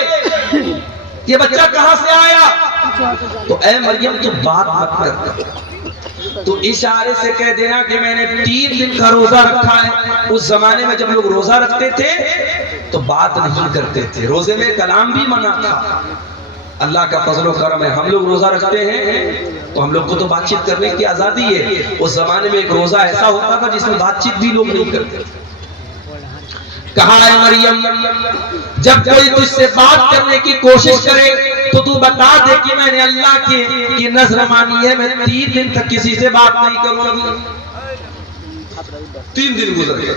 ये बच्चा कहां से आया, तो ऐ मरियम तू बात मत कर, तो इशारे से कह देना कि मैंने 3 दिन का रोजा रखा है। उस जमाने में जब लोग रोजा रखते थे तो बात नहीं करते थे, रोजे में कलाम भी मना था। अल्लाह का फजल और करम है, हम लोग रोजा रखते हैं तो हम लोग को तो बातचीत करने की आजादी है। उस जमाने में एक रोजा ऐसा होता था जिसमें बातचीत भी लोग नहीं करते। कहा है मरियम, जब कोई तुझसे बात करने की कोशिश करे तो तू बता दे कि मैंने अल्लाह की नजर मानी है, मैं 3 दिन तक किसी से बात नहीं करूंगी। 3 दिन गुजर गए।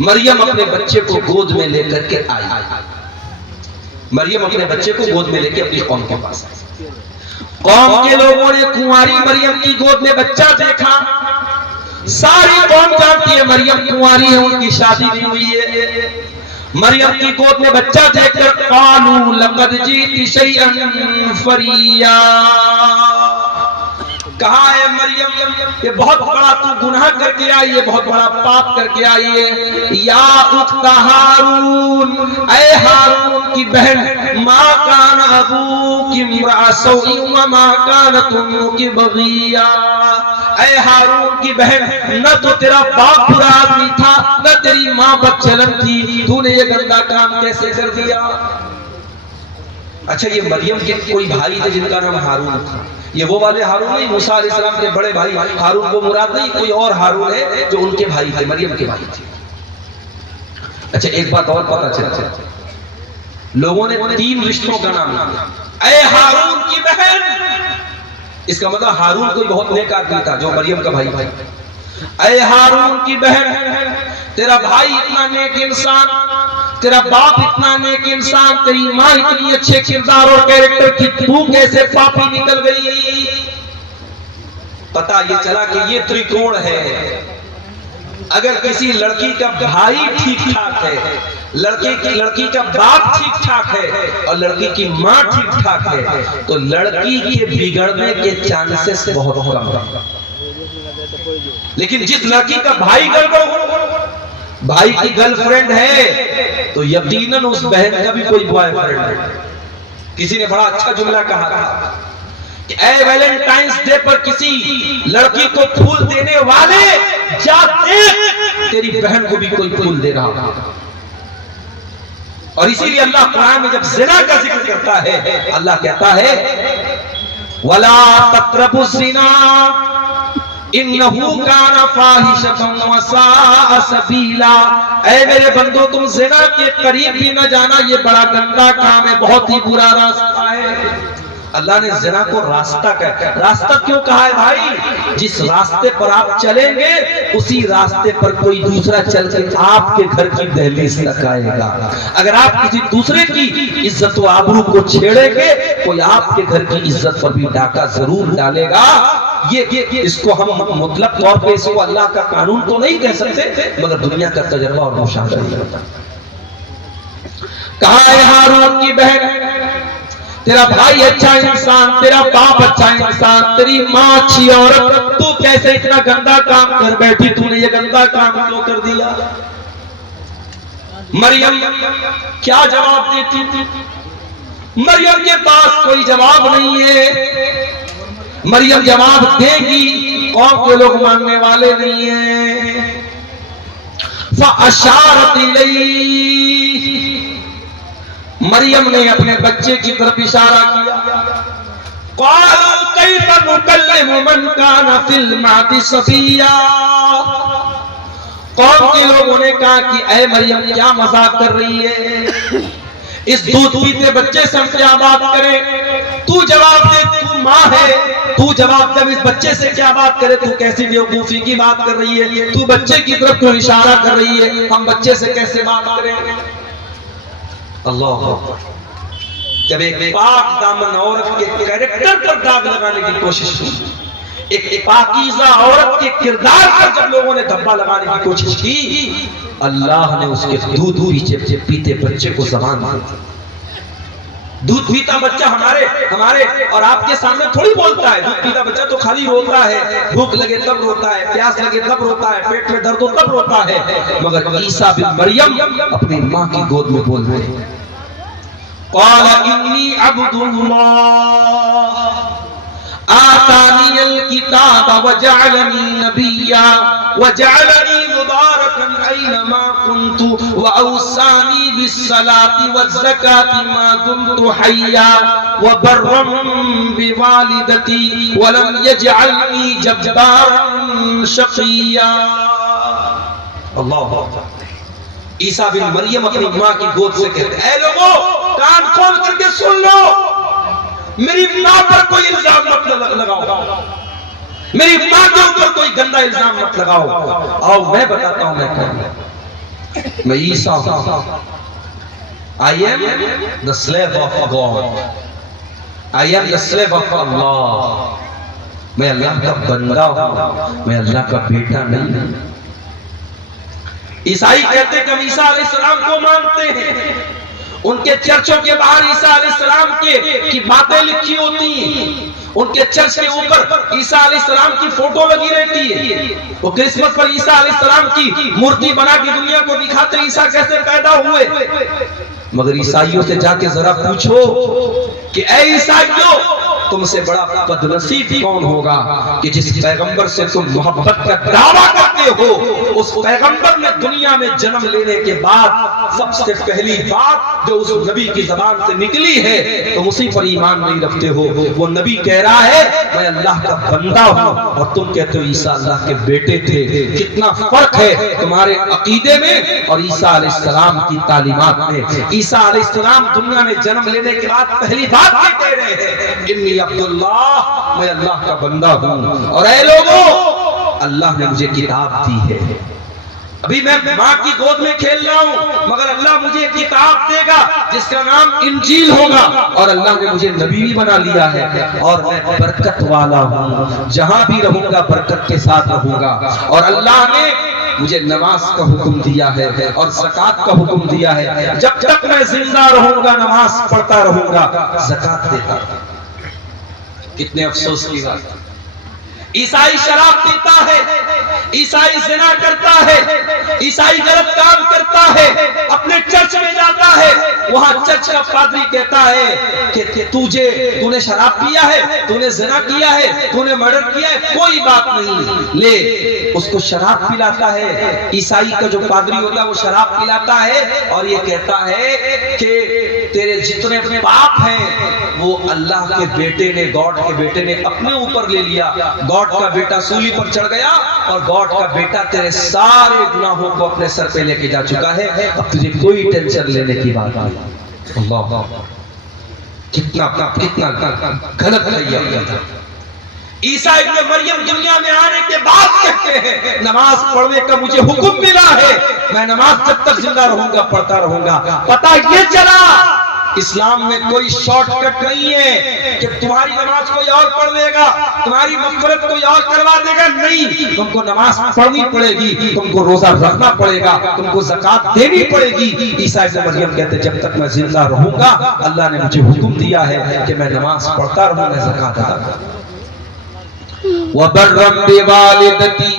मरियम अपने बच्चे को गोद में लेकर के आई। मरियम अपने बच्चे को गोद में लेकर अपनी कौम के पास आई। कौम के लोगों ने कुंवारी मरियम की गोद में बच्चा देखा। सारी कौम जानती है मरियम कुंवारी है, उनकी शादी नहीं हुई है। मरियम की गोद में बच्चा देखकर कालू लक़द जीती शैअन फरिया, कहा है मरियम ये बहुत बड़ा तू गुनाह करके आई है, बहुत बड़ा पाप करके आई है। या उख्ता हारून, ऐ हारून की बहन, माँ कान अबू की मुरासौई व माँ कान तुम की बगिया, ऐ हारून की बहन, न तो तेरा बाप बुरा आदमी था न तेरी माँ बदचलन थी, तूने ये गंदा काम कैसे कर दिया। अच्छा, ये मरियम के कोई भाई थे जिनका नाम हारून था। ये वो वाले हारून नहीं, मूसा अलैहिस्सलाम के बड़े भाई हारून वो मुराद नहीं, कोई और हारून है जो उनके भाई थे, मरियम के भाई थे। अच्छा, एक बात और पता चला, लोगों ने 3 रिश्तों का नाम लिया। ऐ हारून की बहन, इसका मतलब हारून कोई बहुत नेक आदमी था जो मरियम का भाई भाई। ऐ हारून की बहन, तेरा भाई इतना नेक इंसान, तेरा बाप इतना नेक इंसान, तेरी माँ इतनी अच्छे किरदार और कैरेक्टर की, तू कैसे पापी निकल गई। पता ये चला कि ये त्रिकोण है। अगर किसी लड़की का भाई ठीक ठाक है, लड़की का बाप ठीक ठाक है और लड़की की माँ ठीक ठाक है, तो लड़की के बिगड़ने के चांसेस बहुत कम है। लेकिन जिस लड़की का भाई गड़बड़ हो, भाई की गर्लफ्रेंड है, तो यकीनन उस बहन का भी कोई बॉयफ्रेंड है। किसी ने बड़ा अच्छा जुमला कहा था कि ऐ वैलेंटाइंस डे पर किसी लड़की को फूल देने वाले, जा देख तेरी बहन को भी कोई फूल दे रहा है। और इसीलिए अल्लाह कुरान में जब ज़िना का जिक्र करता है, अल्लाह कहता है वला तक़रबु ज़िना इन्नहु काना फाहिशतन व साअ सबीला, ऐ मेरे बंदो तुम ज़िना के करीब भी न जाना, ये बड़ा गंदा काम है, बहुत ही बुरा रास्ता है। अल्लाह ने ज़िना को रास्ता कहा। रास्ता क्यों कहा है भाई? जिस रास्ते पर आप चलेंगे उसी रास्ते पर कोई दूसरा चल के आपके घर की दहलीज तक आएगा। अगर आप किसी दूसरे की इज्जत व आबरू को छेड़ेंगे, कोई आपके घर की इज्जत पर भी डाका जरूर डालेगा। ये इसको हम मुतलक तौर पे इसको अल्लाह का कानून तो नहीं कह सकते, मगर दुनिया का तजर्बा और मुशाहिदा करता। कहा है हारून की बहन तेरा भाई अच्छा इंसान, तेरा बाप अच्छा इंसान, तेरी माँ अच्छी औरत, तू कैसे इतना गंदा काम कर बैठी? तूने ये गंदा काम क्यों कर दिया? मरियम क्या जवाब देती थी? मरियम के पास कोई जवाब नहीं है। मरियम जवाब देगी, कौम के लोग मानने वाले नहीं है। फ़अशारत इलैहि, मरियम ने अपने बच्चे की तरफ इशारा किया। क़ालू कैफ़ नुकल्लिमु मन कान फ़िल महदि सबिय्या, कौम के लोगों ने कहा कि ऐ मरियम क्या मजाक कर रही है, इस दूध पीते बच्चे से हम क्या बात करें? तू जवाब दे, तू माँ है, तू जवाब दे, इस बच्चे से क्या बात करे? तू कैसी बेवकूफी की बात कर रही है? तू बच्चे की तरफ क्यों इशारा कर रही है? हम बच्चे से कैसे बात करें? अल्लाह, जब एक पाक दामन औरत के कैरेक्टर पर दाग लगाने की कोशिश की, एक पाकीज़ा औरत के किरदार पर जब लोगों ने धब्बा लगाने की कोशिश की, अल्लाह ने उसके दूध पीते बच्चे को ज़बान दी। दूध पीता बच्चा हमारे और आपके सामने थोड़ी बोलता है। दूध पीता बच्चा तो खाली रोता है, भूख लगे तब रोता है, प्यास लगे तब रोता है, पेट में दर्द हो तब रोता है। मगर ईसा बिन मरियम अपनी माँ की गोद में बोल रहे हैं, क़ाल इन्नी अब्दुल्लाह आतानियल किताब वजअलनी नबिय्या वजअलनी मुबारकन ऐनमा कुन्तु वअवसानी बिस्सलाति वज़्ज़काति मा दुम्तु हय्या वबर्रम बिवालिदती वलम यजअलनी जब्बारन शक़िय्या। अल्लाह, ईसा बिन मरियम अपनी माँ की गोद से कहते हैं, ऐ लोगों कान खोल करके सुन लो, मेरी माँ पर कोई इल्जाम मत लगाओ, मेरी माँ के ऊपर कोई गंदा इल्जाम मत लगाओ। आओ मैं बताता हूं मैं कौन। मैं ईसा हूं, I am the slave of God, I am the slave of Allah. मैं अल्लाह का बंदा हूं, मैं अल्लाह का बेटा नहीं हूं। ईसाई कहते कि हम ईसा अलैहिस्सलाम को मानते हैं, उनके चर्चों के बाहर ईसा अलैहिस्सलाम की बातें लिखी होती हैं, उनके चर्च के ऊपर ईसा अलैहिस्सलाम की फोटो लगी रहती है। वो क्रिसमस पर ईसा अलैहिस्सलाम की मूर्ति बना के दुनिया को दिखाते ईसा कैसे पैदा हुए। मगर ईसाइयों से जाके जरा पूछो कि ऐ ईसाइयों, तुमसे बड़ा बदनसीब कौन होगा कि जिस पैगंबर से तुम मोहब्बत का दावा करते हो, उस पैगंबर ने दुनिया में जन्म लेने के बाद सबसे पहली बात जो उस नबी की जबान से निकली है, तुम उसी पर ईमान नहीं रखते हो। वो नबी कह रहा है मैं अल्लाह का बंदा हूँ, और तुम कहते हो ईसा अल्लाह के बेटे थे। कितना फर्क है तुम्हारे अकीदे में और ईसा अलैहिस्सलाम की तालीमात में। ईसा अलैहिस्सलाम दुनिया में जन्म लेने के बाद पहली बात ये कह रहे हैं, इन्नी अब्दुल्लाह, मैं अल्लाह का बंदा हूं, और ऐ लोगों अल्लाह ने मुझे किताब दी है। अभी मैं माँ की गोद में खेल रहा हूँ, मगर अल्लाह मुझे किताब देगा जिसका नाम इंजील होगा, और अल्लाह ने मुझे नबी भी बना लिया है, और मैं बरकत वाला हूँ, जहां भी रहूंगा बरकत के साथ रहूंगा। और अल्लाह ने मुझे नमाज का हुक्म दिया है और ज़कात का हुक्म दिया है। जब तक मैं जिंदा रहूंगा नमाज पढ़ता रहूंगा, ज़कात देता। कितने अफसोस की बात। ईसाई शराब पीता है, ईसाई ज़िना करता है, ईसाई गलत काम करता है, अपने चर्च में जाता है, वहां चर्च का पादरी कहता है कि तूने शराब पिया है, तूने ज़िना किया है, तूने मर्डर किया है, कोई बात नहीं, ले उसको शराब पिलाता है। ईसाई का जो पादरी होता है वो शराब पिलाता है और ये कहता है कि तेरे जितने पाप हैं वो अल्लाह के बेटे ने, गॉड के बेटे ने अपने ऊपर ले लिया। गॉड का बेटा सूली पर चढ़ गया और गॉड का बेटा तेरे सारे गुनाहों को अपने सर पे लेके जा चुका है, अब तुझे कोई टेंशन लेने की बात नहीं। अल्लाह, कितना कितना गलत है। ईसा इब्न मरियम दुनिया में आने के बाद कहते हैं नमाज पढ़ने का मुझे हुक्म मिला है, मैं नमाज जब तक जिंदा रहूंगा पढ़ता रहूंगा। पता ये चला इस्लाम में कोई शॉर्टकट नहीं है कि तुम्हारी नमाज कोई और पढ़ लेगा, तुम्हारी मग़फ़िरत कोई और करवा देगा। नहीं, तुमको नमाज पढ़नी पड़ेगी, तुमको रोजा रखना पड़ेगा, तुमको ज़कात देनी पड़ेगी। ईसा इब्न मरियम कहते जब तक मैं जिंदा रहूंगा अल्लाह ने मुझे हुक्म दिया है कि मैं नमाज पढ़ता रहूं, मैं ज़कात अदा करूं। वबर्रम बिवालिदती,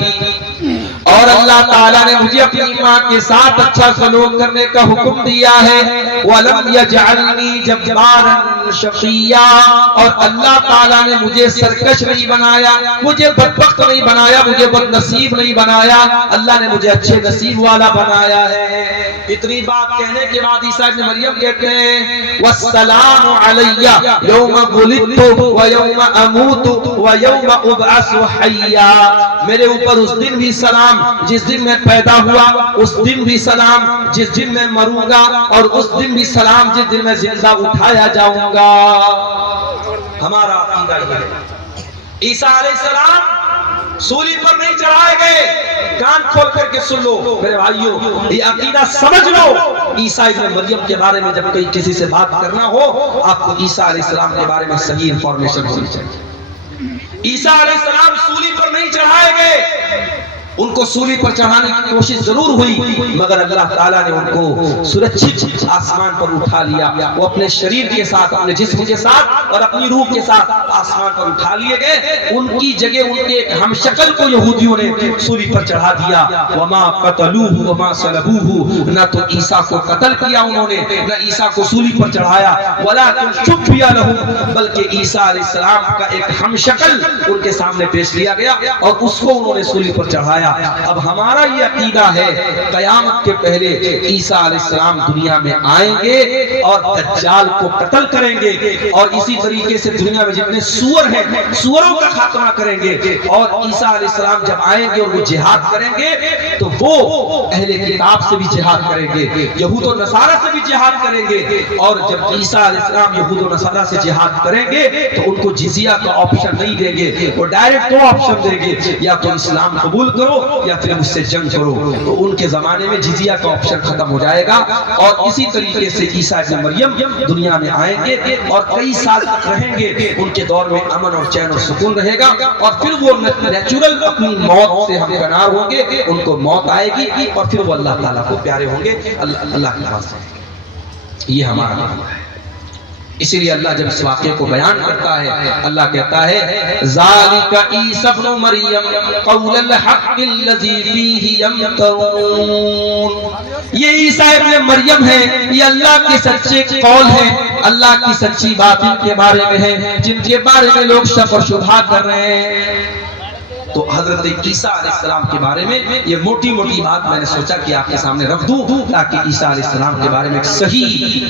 और अल्लाह ताला ने मुझे अपनी माँ के साथ अच्छा सलूक करने का हुक्म दिया है। वलम यजअलनी जब्बारन शक़िया, और अल्लाह ताला ने मुझे सरकश नहीं बनाया, मुझे बदबख्त नहीं बनाया, मुझे बदनसीब नहीं बनाया। अल्लाह ने मुझे अच्छे नसीब वाला बनाया है। इतनी बात कहने के बाद ईसा इब्न मरियम कहते हैं वस्सलामु अलैया यौम वुलिदतु व यौम अमूतु व यौम उबअसु हय्या, मेरे ऊपर उस दिन भी सलाम जिस दिन मैं पैदा हुआ, उस दिन भी सलाम जिस दिन मैं मरूंगा, और उस दिन भी सलाम जिस दिन मैं जिंदा उठाया जाऊंगा। हमारा अकीदा ये है। ईसा अलैहिस्सलाम सूली पर नहीं चढ़ाए गए। कान खोल करके सुन लो मेरे भाइयों, ये अकीदा समझ लो। ईसा इब्न मरियम के बारे में जब कोई किसी से बात करना हो, आपको ईसा अलैहिस्सलाम के बारे में सही इंफॉर्मेशन होनी चाहिए। ईसा अलैहिस्सलाम सूली पर नहीं चढ़ाए गए, उनको सूली पर चढ़ाने की कोशिश जरूर हुई, मगर अल्लाह ताला ने उनको सुरक्षित आसमान पर उठा लिया। वो अपने शरीर के साथ, अपने जिस्म के साथ और अपनी रूह के साथ आसमान पर उठा लिए गए। उनकी जगह उनके एक हमशक्ल को यहूदियों ने सूली पर चढ़ा दिया। वमा क़तलूहु वमा सलबूहु, न तो ईसा को कत्ल किया उन्होंने, न ईसा को सूली पर चढ़ाया। वलाकिन शुब्बिया लहू, बल्कि ईसा अलैहिस्सलाम का एक हमशक्ल उनके सामने पेश किया गया और उसको उन्होंने सूली पर चढ़ाया। अब हमारा ये अकीदा है कयामत के पहले ईसा अलैहिस्सलाम दुनिया में आएंगे और दज्जाल को कत्ल करेंगे, और इसी तरीके से दुनिया में जितने सूअर हैं सूअरों का खात्मा करेंगे। और ईसा अलैहिस्सलाम जब आएंगे और वो जिहाद करेंगे तो वो अहले किताब से भी जिहाद करेंगे, यहूद और नसारा से भी जिहाद करेंगे। और जब ईसा अलैहिस्सलाम यहूद और नसारा से जिहाद करेंगे तो उनको जिजिया का ऑप्शन नहीं देंगे, वो डायरेक्ट दो ऑप्शन देंगे, या तो इस्लाम कबूल करो या फिर मुझसे जंग करो। तो उनके जमाने में जिजिया का ऑप्शन खत्म हो जाएगा। और इसी तरीके से ईसा इब्न मरियम दुनिया में आएंगे और कई साल तक रहेंगे, उनके दौर में अमन और चैन और सुकून रहेगा। और फिर वो नेचुरल अपनी मौत से हमकनार होंगे, उनको मौत आएगी और फिर वो अल्लाह ताला को प्यारे होंगे, अल्लाह के पास। ये हमारा है। इसीलिए अल्लाह जब इस वाक़े को बयान करता है, अल्लाह कहता है ज़ालिका ईसा इब्न मरियम क़ौलुल हक़्क़िल्लज़ी फ़ीही यमतरून, ये ईसा इब्न मरियम है, ये अल्लाह के सच्चे कौल है, अल्लाह की सच्ची बातों के बारे में है, जिनके बारे में लोग शक और शुबहा कर रहे हैं। तो हजरत ईसा अलैहिस्सलाम के बारे में ये मोटी मोटी बात मैंने सोचा कि आपके सामने रख दूं, ताकि ईसा अलैहिस्सलाम के बारे में एक सही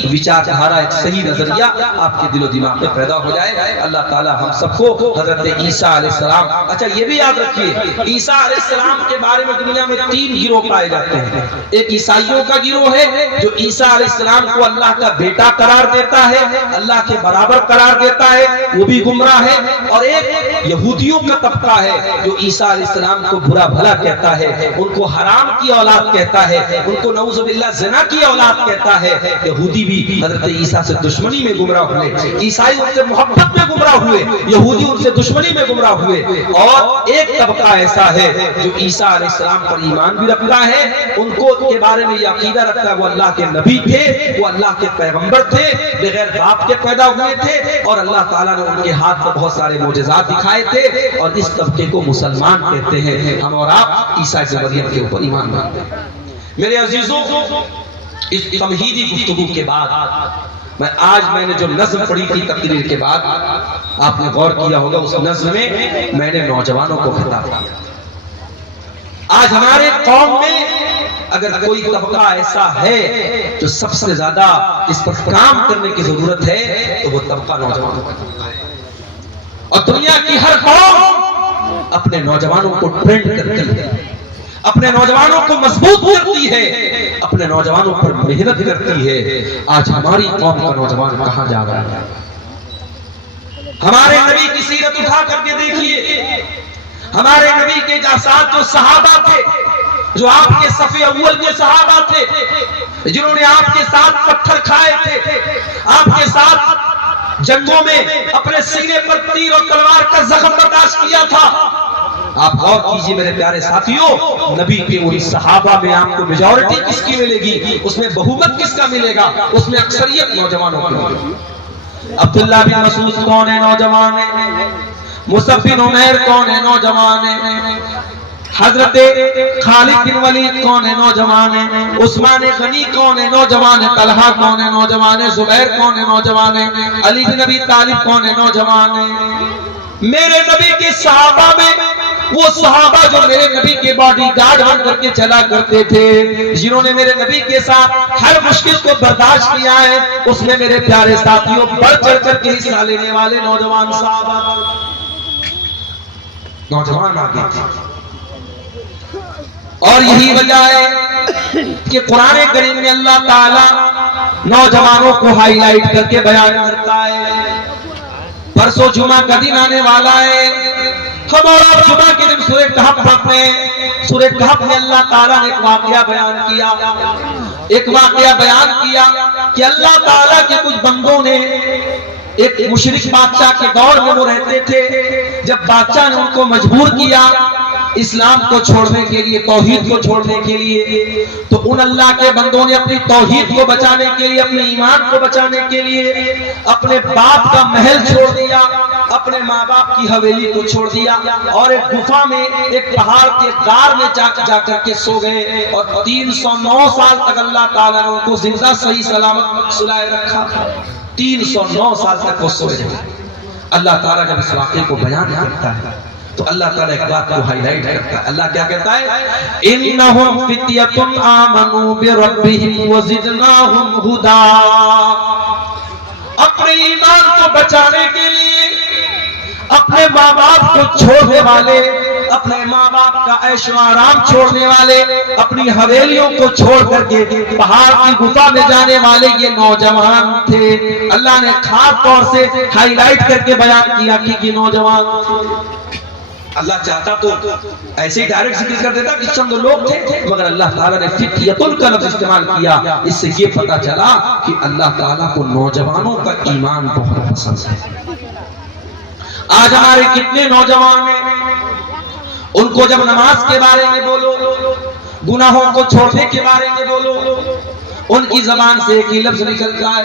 विचारधारा, एक सही नजरिया आपके दिलो दिमाग में पैदा हो जाए। अल्लाह ताला हम सबको हजरत ईसा अलैहिस्सलाम, अच्छा ये भी याद रखिए ईसा अलैहिस्सलाम के बारे में दुनिया में 3 गिरोह पाए जाते हैं। एक ईसाइयों का गिरोह है जो ईसा अलैहिस्सलाम को अल्लाह का बेटा करार देता है, अल्लाह के बराबर करार देता है, वो भी गुमराह है। और एक यहूदियों का तबका है जो ईसा अलैहिस्सलाम को बुरा भला कहता है, उनको हराम की औलाद कहता है, उनको नऊजुबिल्लाह ज़िना की औलाद कहता है। यहूदी भी हज़रत ईसा से दुश्मनी में गुमराह हुए, ईसाई उनसे मोहब्बत में गुमराह हुए, यहूदी उनसे दुश्मनी में गुमराह हुए। और एक तबका ऐसा है जो ईसा अलैहिस्सलाम पर ईमान भी रखता है, उनको के बारे में ये अकीदा रखता है वो अल्लाह के नबी थे, वो अल्लाह के पैगंबर थे, बगैर बाप के पैदा हुए थे, और अल्लाह ताला ने उनके हाथ पर बहुत सारे मोजज़ात दिखाए थे। और इस तबके को मुसलमान कहते हैं। हम और आप ईसा इब्न मरियम के ऊपर ईमान रखते हैं। मेरे अजीजों, इस तमहीदी गुफ्तगू के बाद मैंने जो नज़्म पढ़ी थी तकरीर के बाद, आपने गौर किया होगा उस नज़्म में मैंने नौजवानों को खिताब किया। आज हमारे कौम में अगर कोई तबका ऐसा है जो सबसे ज्यादा इस पर काम करने की जरूरत है तो वो तबका नौजवानों का तबका है। और दुनिया की हर कौम अपने नौजवानों को ट्रेंड करती है, अपने नौजवानों को मजबूत करती है, अपने नौजवानों पर मेहनत करती है। आज हमारी कौम का नौजवान कहां जा रहा है? हमारे नबी की सीरत उठा करके देखिए, हमारे नबी के साथ जो सहाबा थे जो आपके सफे अव्वल के सहाबा थे, जिन्होंने आपके साथ पत्थर खाए थे, आपके साथ जंगों में अपने सीने पर तीर और तलवार का जख्म बर्दाश्त किया था। आप गौर कीजिए मेरे प्यारे साथियों, नबी के उन सहाबा में आपको मेजॉरिटी किसकी मिलेगी, उसमें बहुमत किसका मिलेगा, उसमें अक्सरियत नौजवानों की मिलेगी। अब्दुल्ला बिन मसूद कौन है, नौजवान है। मुसअब बिन उमैर कौन है, नौजवान है। हजरत खालिद बिन वलीद कौन है, नौजवान है। उस्मान गनी कौन है, नौजवान है। तलहा कौन है, नौजवान है। जुबैर कौन है, नौजवान है। अली बिन अबी तालिब कौन है, नौजवान है। मेरे नबी के सहाबा में वो सहाबा जो मेरे नबी के बॉडीगार्ड बन करके चला करते थे, जिन्होंने मेरे नबी के साथ हर मुश्किल को बर्दाश्त किया है, उसमें मेरे प्यारे साथियों बढ़ चढ़ कर के हिस्सा लेने वाले नौजवान सहाबा, नौजवान आगे थे। और यही वजह है कि कुरान करीम में अल्लाह ताला नौजवानों को हाईलाइट करके बयान करता है। परसों जुमा का दिन आने वाला है, हम और आप जुमा के दिन सूरह कहफ पढ़ते हैं। सूरह कहफ में अल्लाह ताला ने एक वाकया बयान किया कि अल्लाह ताला के कुछ बंदों ने, एक मुशरिक बादशाह के दौर में वो रहते थे, जब बादशाह ने उनको मजबूर किया इस्लाम को छोड़ने के लिए, तौहीद को छोड़ने के लिए, तो उन अल्लाह के बंदों ने अपनी तौहीद को बचाने के लिए, अपने ईमान को बचाने के लिए अपने बाप का महल छोड़ दिया, अपने माँ बाप की हवेली को छोड़ दिया और एक गुफा में, एक पहाड़ के गार में जाकर के सो गए। और 309 साल तक अल्लाह ताला ने उनको जिंदा सही सलामत सुलाए रखा। 309 साल तक वो सोए रहे। अल्लाह ताला जब इस वाक़े को बयान करता है तो अल्लाह ताला एक बात को हाईलाइट करता है। अल्लाह क्या कहता है, इन्नहुम फित्यतुन आमनू बिरब्बिहिम वज़िदनाहुम हुदा। अपने ईमान को बचाने के लिए अपने माँ बाप को छोड़ने वाले, अपने माँ बाप का ऐशो आराम छोड़ने वाले, अपनी हवेलियों को छोड़ करके पहाड़ की गुफा में जाने वाले ये नौजवान थे। अल्लाह ने खास तौर से हाईलाइट करके बयान किया कि ये नौजवान, अल्लाह चाहता तो ऐसे ही डायरेक्ट जिक्र कर देता कि चंद लोग थे, मगर अल्लाह ताला ने फित्यतुन का लफ्ज़ इस्तेमाल किया। इससे ये पता चला कि अल्लाह ताला को नौजवानों का ईमान बहुत पसंद है। आज हमारे कितने नौजवान हैं, उनको जब नमाज के बारे में बोलो, गुनाहों को छोड़ने के बारे में बोलो, उनकी जबान से एक ही लफ्ज़ निकलता है,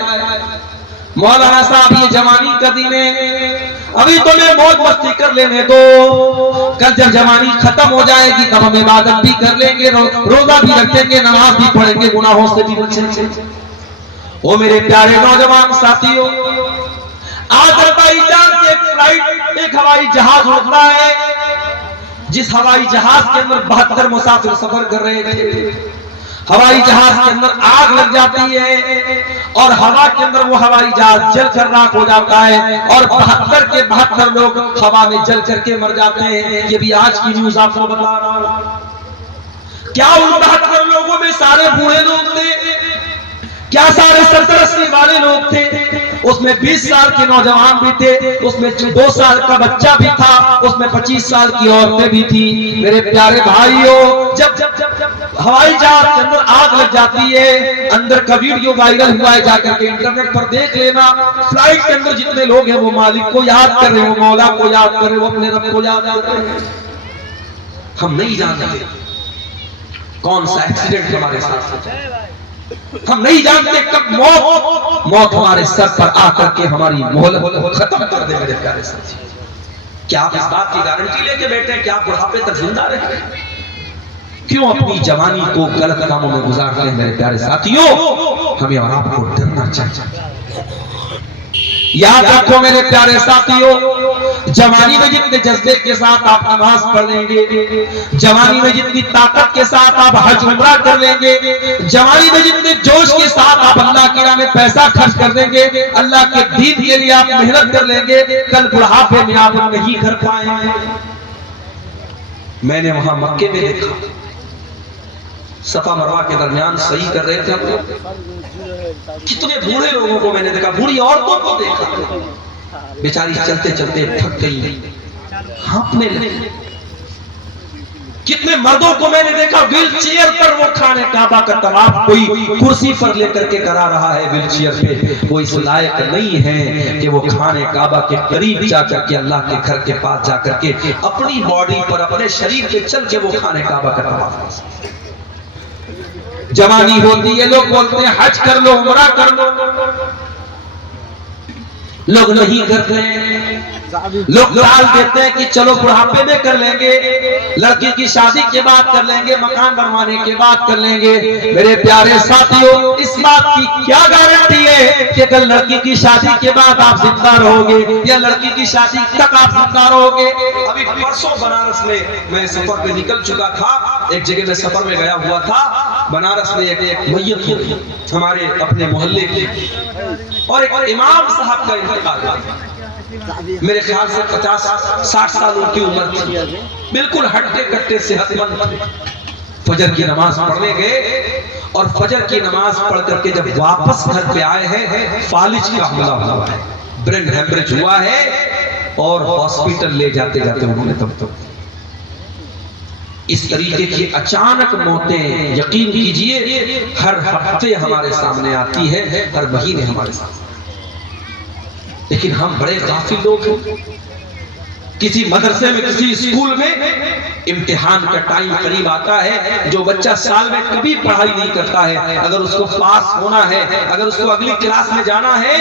मौलाना साहब ये जवानी का दिन है, अभी तुम्हें मौज मस्ती कर लेने दो, कल जब जवानी खत्म हो जाएगी तब हम इबादत भी कर लेंगे, रोजा भी रखेंगे, नमाज भी पढ़ेंगे, गुनाहों से भी बचेंगे। ओ मेरे प्यारे नौजवान साथियों, अज़रबैजान से एक फ्लाइट, एक हवाई जहाज उड़ता है, जिस हवाई जहाज के अंदर 72 मुसाफिर सफर कर रहे थे। हवाई जहाज के अंदर आग लग जाती है और हवा के अंदर वो हवाई जहाज जल कर राख हो जाता है और 72 के 72 लोग हवा में जल करके मर जाते हैं। ये भी आज की न्यूज आपको बता रहा हूं। क्या उन 72 लोगों में सारे बूढ़े लोग थे? क्या सारे 70-80 वाले लोग थे? उसमें 20 साल के नौजवान भी थे, उसमें 2 साल का बच्चा भी था, उसमें 25 साल की औरतें भी थी। मेरे प्यारे भाइयों, जब हवाई जहाज के अंदर आग लग जाती है, अंदर का वीडियो वायरल हुआ है, जाकर के इंटरनेट पर देख लेना। फ्लाइट के अंदर जितने लोग हैं वो मालिक को याद कर रहे हो, मौला को याद कर रहे हो, अपने रब को याद कर रहे हैं। हम नहीं जानते कौन सा एक्सीडेंट हमारे साथ है, हम नहीं जानते कब मौत हमारे सर पर आकर के हमारी मोहलत खत्म कर दे। मेरे प्यारे साथी, क्या आप इस बात की गारंटी लेके बैठे हैं कि आप बुढ़ापे तक जिंदा रहे? क्यों अपनी जवानी को गलत कामों में गुजारते हैं? मेरे प्यारे साथियों, हमें और आपको डरना चाहिए। याद रखो मेरे प्यारे साथियों, जवानी में जितने जज्बे के साथ आप नमाज पढ़ लेंगे, जवानी में जितनी ताकत के साथ आप हज उम्रा कर लेंगे, जवानी में जितने जोश के साथ आप अल्लाह की राह में पैसा खर्च कर देंगे, अल्लाह के दीन के लिए आप मेहनत कर लेंगे, कल बुढ़ापे में आप नहीं कर पाएंगे। मैंने वहां मक्के में देखा, सफा मरवा के दरमियान सही कर रहे थे हम लोग, कितने बूढ़े लोगों को मैंने देखा, बूढ़ी औरतों को देखा, बेचारी चलते चलते थक गई, हाँफने लगी। कितने मर्दों को मैंने देखा व्हील चेयर पर वो खाने काबा का तवाफ कोई कुर्सी पर लेकर के करा रहा है व्हील चेयर पे। वो इस लायक नहीं है कि वो खाने काबा के करीब जाकर के अल्लाह के घर के पास जाकर के अपनी बॉडी पर अपने शरीर पे चल के वो खाने काबा का तवाफ। जवानी होती है लोग बोलते हैं हज कर लो उमरा कर लो, लोग नहीं करते। लोग टाल देते हैं कि चलो बुढ़ापे में कर लेंगे, लड़की की शादी के बाद कर लेंगे, मकान बनवाने के बाद कर लेंगे। मेरे प्यारे साथियों, इस बात की क्या गारंटी है कि अगर लड़की की शादी के बाद आप जिंदा रहोगे या लड़की की शादी तक आप जिंदा रहोगे। अभी परसों बनारस में मैं सफर पे निकल चुका था, एक जगह में सफर में गया हुआ था। बनारस में एक मैयत हुई हमारे अपने मोहल्ले की, और एक इमाम साहब का इंतकाल हुआ। मेरे ख्याल से 50-60 साल उनकी उम्र थी, बिल्कुल हट्टे कट्टे सेहतमंद थे। फजर की नमाज पढ़ने गए और फजर की नमाज पढ़ करके जब वापस घर पे आए हैं, फालिज का हमला हुआ है, ब्रेन हेमरेज हुआ है और हॉस्पिटल ले जाते जाते उन्होंने तब इस तरीके की अचानक मौतें यकीन कीजिए हर हफ्ते हमारे सामने आती है, हर महीने हमारे सामने। लेकिन हम बड़े गाफिल लोग हैं। किसी मदरसे में किसी स्कूल में इम्तिहान का टाइम करीब आता है, जो बच्चा साल में कभी पढ़ाई नहीं करता है, अगर उसको पास होना है, अगर उसको अगली क्लास में जाना है,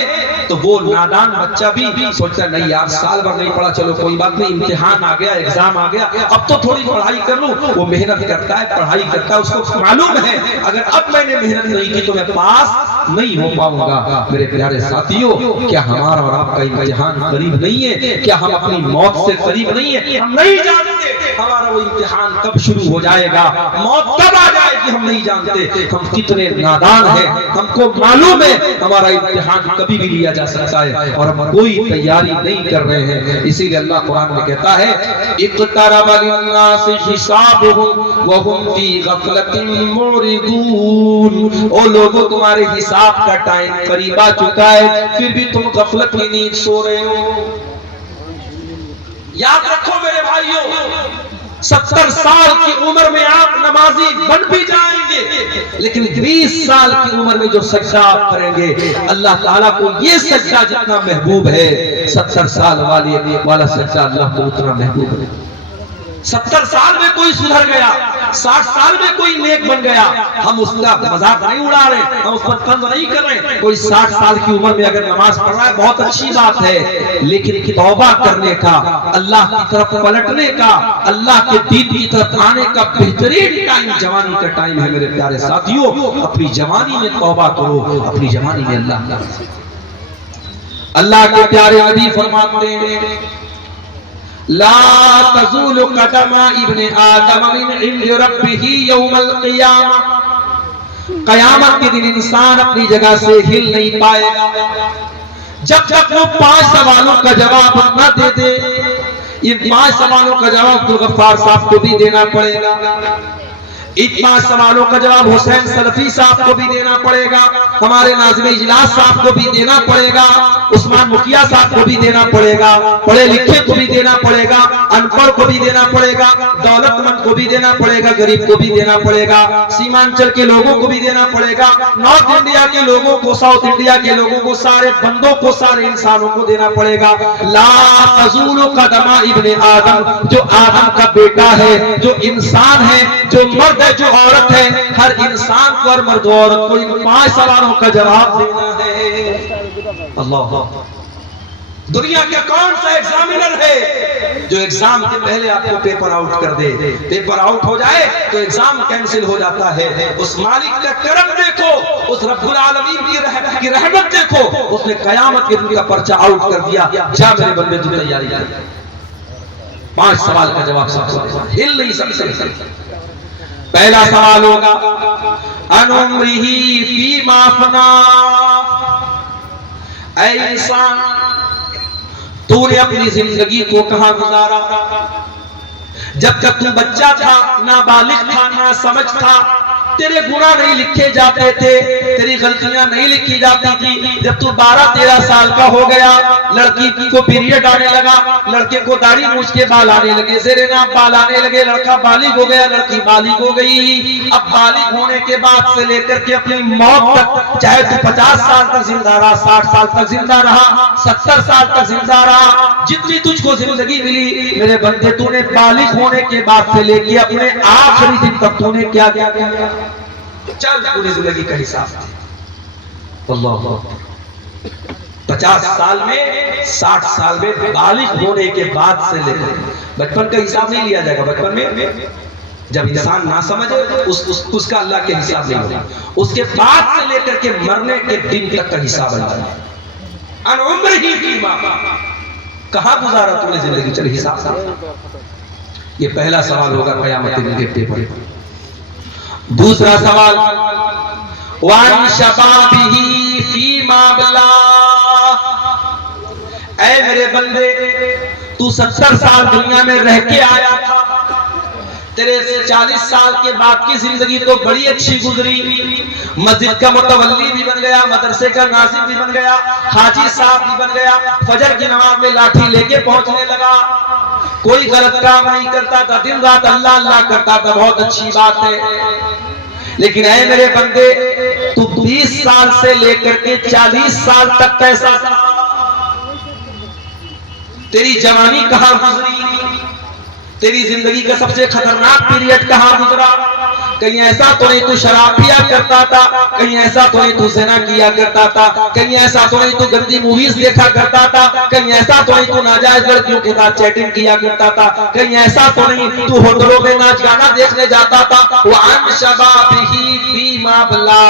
तो वो नादान बच्चा भी सोचता है नहीं यार साल भर नहीं पढ़ा, चलो कोई बात नहीं, इम्तिहान आ गया, एग्जाम आ गया, अब तो थोड़ी पढ़ाई कर लूं। वो मेहनत करता है, पढ़ाई करता है, उसको मालूम है अगर अब मैंने मेहनत नहीं की तो मैं पास नहीं हो पाऊंगा। मेरे प्यारे साथियों, क्या हमारा और आपका इम्तिहान करीब नहीं है? क्या हम अपनी मौत से करीब नहीं है? हम नहीं जानते हमारा वो इम्तिहान कब शुरू हो जाएगा, मौत कब आ जाएगी, हम नहीं जानते। हम कितने नादान हैं, हमको मालूम है हमारा इम्तिहान कभी भी लिया जा सकता है और हम कोई तैयारी नहीं कर रहे हैं। इसीलिए अल्लाह कुरान में कहता है इक़्तरब लिन्नासि हिसाबुहुम व हुम फी गफलतिन मुरिदून। ओ लोगों, तुम्हारे हिसाब का टाइम करीब आ चुका है, फिर भी तुम गफलत की नींद सो रहे हो। याद रखो मेरे भाइयों, 70 साल की उम्र में आप नमाजी बन भी जाएंगे, लेकिन 20 साल की उम्र में जो सजदा आप करेंगे, अल्लाह ताला को ये सजदा जितना महबूब है, 70 साल वाला सजदा अल्लाह को उतना महबूब है। 70 साल में कोई सुधर गया, 60 साल में कोई नेक बन गया, हम उसका मजाक नहीं उड़ा रहे, हम उस पर तंज नहीं कर रहे। कोई 60 साल की उम्र में अगर नमाज पढ़ रहा है बहुत अच्छी बात है, लेकिन तौबा करने का, अल्लाह की तरफ पलटने का, अल्लाह के दीन की तरफ आने का बेहतरीन टाइम जवानी का टाइम है। मेरे प्यारे साथियों, अपनी जवानी में तौबा करो, अपनी जवानी में अल्लाह के प्यारे नबी फरमाते हैं ला तज़ूलु क़दमा इब्ने आदम मिन इंद रब्बिही यौमल क़ियामा। क़यामत के दिन इंसान अपनी जगह से हिल नहीं पाएगा जब तक वो 5 सवालों का जवाब न दे दे। ये 5 सवालों का जवाब अब्दुल गफ्फार साहब को भी देना पड़ेगा, इन 5 सवालों का जवाब हुसैन सलफी साहब को भी देना पड़ेगा, हमारे नाज़िम इजलास साहब को भी देना पड़ेगा, उस्मान मुखिया साहब को भी देना पड़ेगा, पढ़े लिखे को भी देना पड़ेगा, अनपढ़ को भी देना पड़ेगा, दौलतमंद को भी देना पड़ेगा, गरीब को भी देना पड़ेगा, सीमांचल के लोगों को भी देना पड़ेगा, नॉर्थ इंडिया के लोगों को, साउथ इंडिया के लोगों को, सारे बंदों को, सारे इंसानों को देना पड़ेगा। ला तज़ूलु क़दमा इब्ने आदम, जो आदम का बेटा है, जो इंसान है, जो मर्द है, जो औरत है, हर इंसान को और मर्द औरत को इन 5 सवालों का जवाब देना है। अल्लाह, दुनिया का कौन सा एग्जामिनर है जो एग्जाम के पहले आपको पेपर आउट कर दे? पेपर आउट हो जाए तो एग्जाम कैंसिल हो जाता है। उस मालिक का करम देखो, उस रब्बुल आलमीन की रहमत देखो, उसने कयामत के दिन का पर्चा आउट कर दिया। जा मेरे बंदे, तू तैयारी कर। 5 सवाल का जवाब सबको हिल नहीं सकते। पहला सवाल होगा अनुमरिही फीमा फना। ऐ इंसान, तूने अपनी जिंदगी को कहां गुजारा? जब तक तू बच्चा था, ना बालिग था, ना समझ था, तेरे गुनाह नहीं लिखे जाते थे, तेरी गलतियां नहीं लिखी जाती थी। जब तू 12-13 साल का हो गया, लड़की को पीरियड आने लगा, लड़के को दाढ़ी मूछ के बाल आने लगे, सेरे नाम बाल आने लगे, लड़का बालिग हो गया, लड़की बालिग हो गई। अब बालिग होने के बाद से लेकर के अपनी मौत तक, चाहे तू 50 साल तक जिंदा रहा, 60 साल तक जिंदा रहा, 70 साल तक जिंदा रहा, जितनी तुझको जिंदगी मिली मेरे बंदे, तूने बालिग होने के बाद से लेके अपने आखिरी दिन तक तूने क्या क्या किया? चल पूरी जिंदगी का हिसाब। अल्लाह 50 साल में, 60 साल में, बालिग होने के बाद से लेकर बचपन का हिसाब नहीं लिया जाएगा। बचपन में जब इंसान ना समझे उसका अल्लाह के हिसाब नहीं होगा। उसके बाद से लेकर के मरने के दिन तक का हिसाब अल्लाह। अनउम्र ही फीमा, कहां गुजारा तूने जिंदगी, चल हिसाब। ये पहला सवाल होगा क़यामत के दिन के पेपर। दूसरा सवाल, वान शबाबिही फीमा बला, ऐ मेरे बंदे, तू 70 साल दुनिया में रह के आया था, तेरे 40 साल के बाद की जिंदगी तो बड़ी अच्छी गुजरी। मस्जिद का मुतवल्ली भी बन गया, मदरसे का नाज़िम भी बन गया, हाजी साहब भी बन गया, फजर की नमाज में लाठी लेके पहुंचने लगा, कोई गलत काम नहीं करता था, दिन रात अल्लाह अल्लाह करता था, बहुत अच्छी बात है। लेकिन ऐ मेरे बंदे, तू 20 साल से लेकर के 40 साल तक कैसा था? तेरी जवानी कहां गुजरी? तेरी जिंदगी का सबसे खतरनाक पीरियड कहां गुजरा? कहीं ऐसा तो नहीं तू शराब पिया करता था, कहीं ऐसा तो नहीं तू ज़िना किया करता था, कहीं ऐसा तो नहीं तू गंदी मूवीज देखा करता था, कहीं ऐसा तो नहीं तू नाजायज लड़कियों के साथ चैटिंग किया करता था, कहीं ऐसा तो नहीं तू होटलों में नाच गाना देखने जाता था। वान शबाबिही फीमा बला,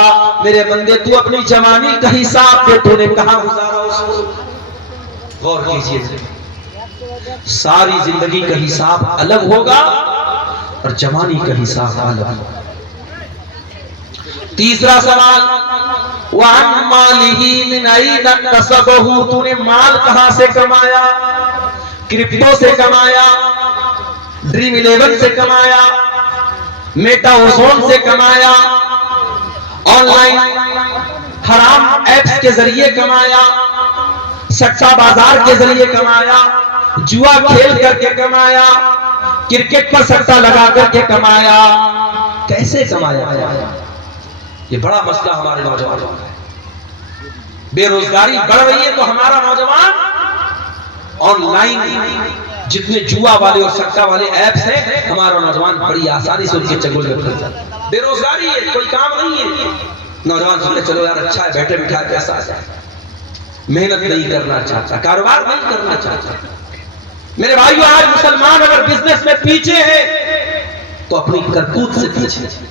मेरे बंदे तू अपनी जवानी का हिसाब दे, तूने कहां गुजारा उसको गौर कीजिए। सारी जिंदगी का हिसाब अलग होगा और जवानी का हिसाब अलग होगा। तीसरा सवाल, वअन मालिही मिन ऐन कसबहू, तूने माल कहां से कमाया? क्रिप्टो से कमाया, ड्रीम 11 से कमाया, मेटा ओजोन से कमाया, ऑनलाइन हराम एप्स के जरिए कमाया, सट्टा बाजार के जरिए कमाया, जुआ खेल करके कमाया, क्रिकेट पर सट्टा लगा करके कमाया, कैसे कमाया? ये बड़ा मसला हमारे नौजवानों का है। बेरोजगारी बढ़ रही है तो हमारा नौजवान ऑनलाइन जितने जुआ वाले और सट्टा वाले ऐप्स हैं, हमारा नौजवान बड़ी आसानी से उनके चंगुल में फंस जाता है। बेरोजगारी है, कोई काम नहीं है, नौजवान सोचते चलो यार अच्छा है, बैठे बिठाए पैसा आ जाए, मेहनत नहीं करना चाहता, कारोबार नहीं करना चाहता। मेरे भाइयों, आज मुसलमान अगर बिजनेस में पीछे है तो अपनी करतूत से पीछे।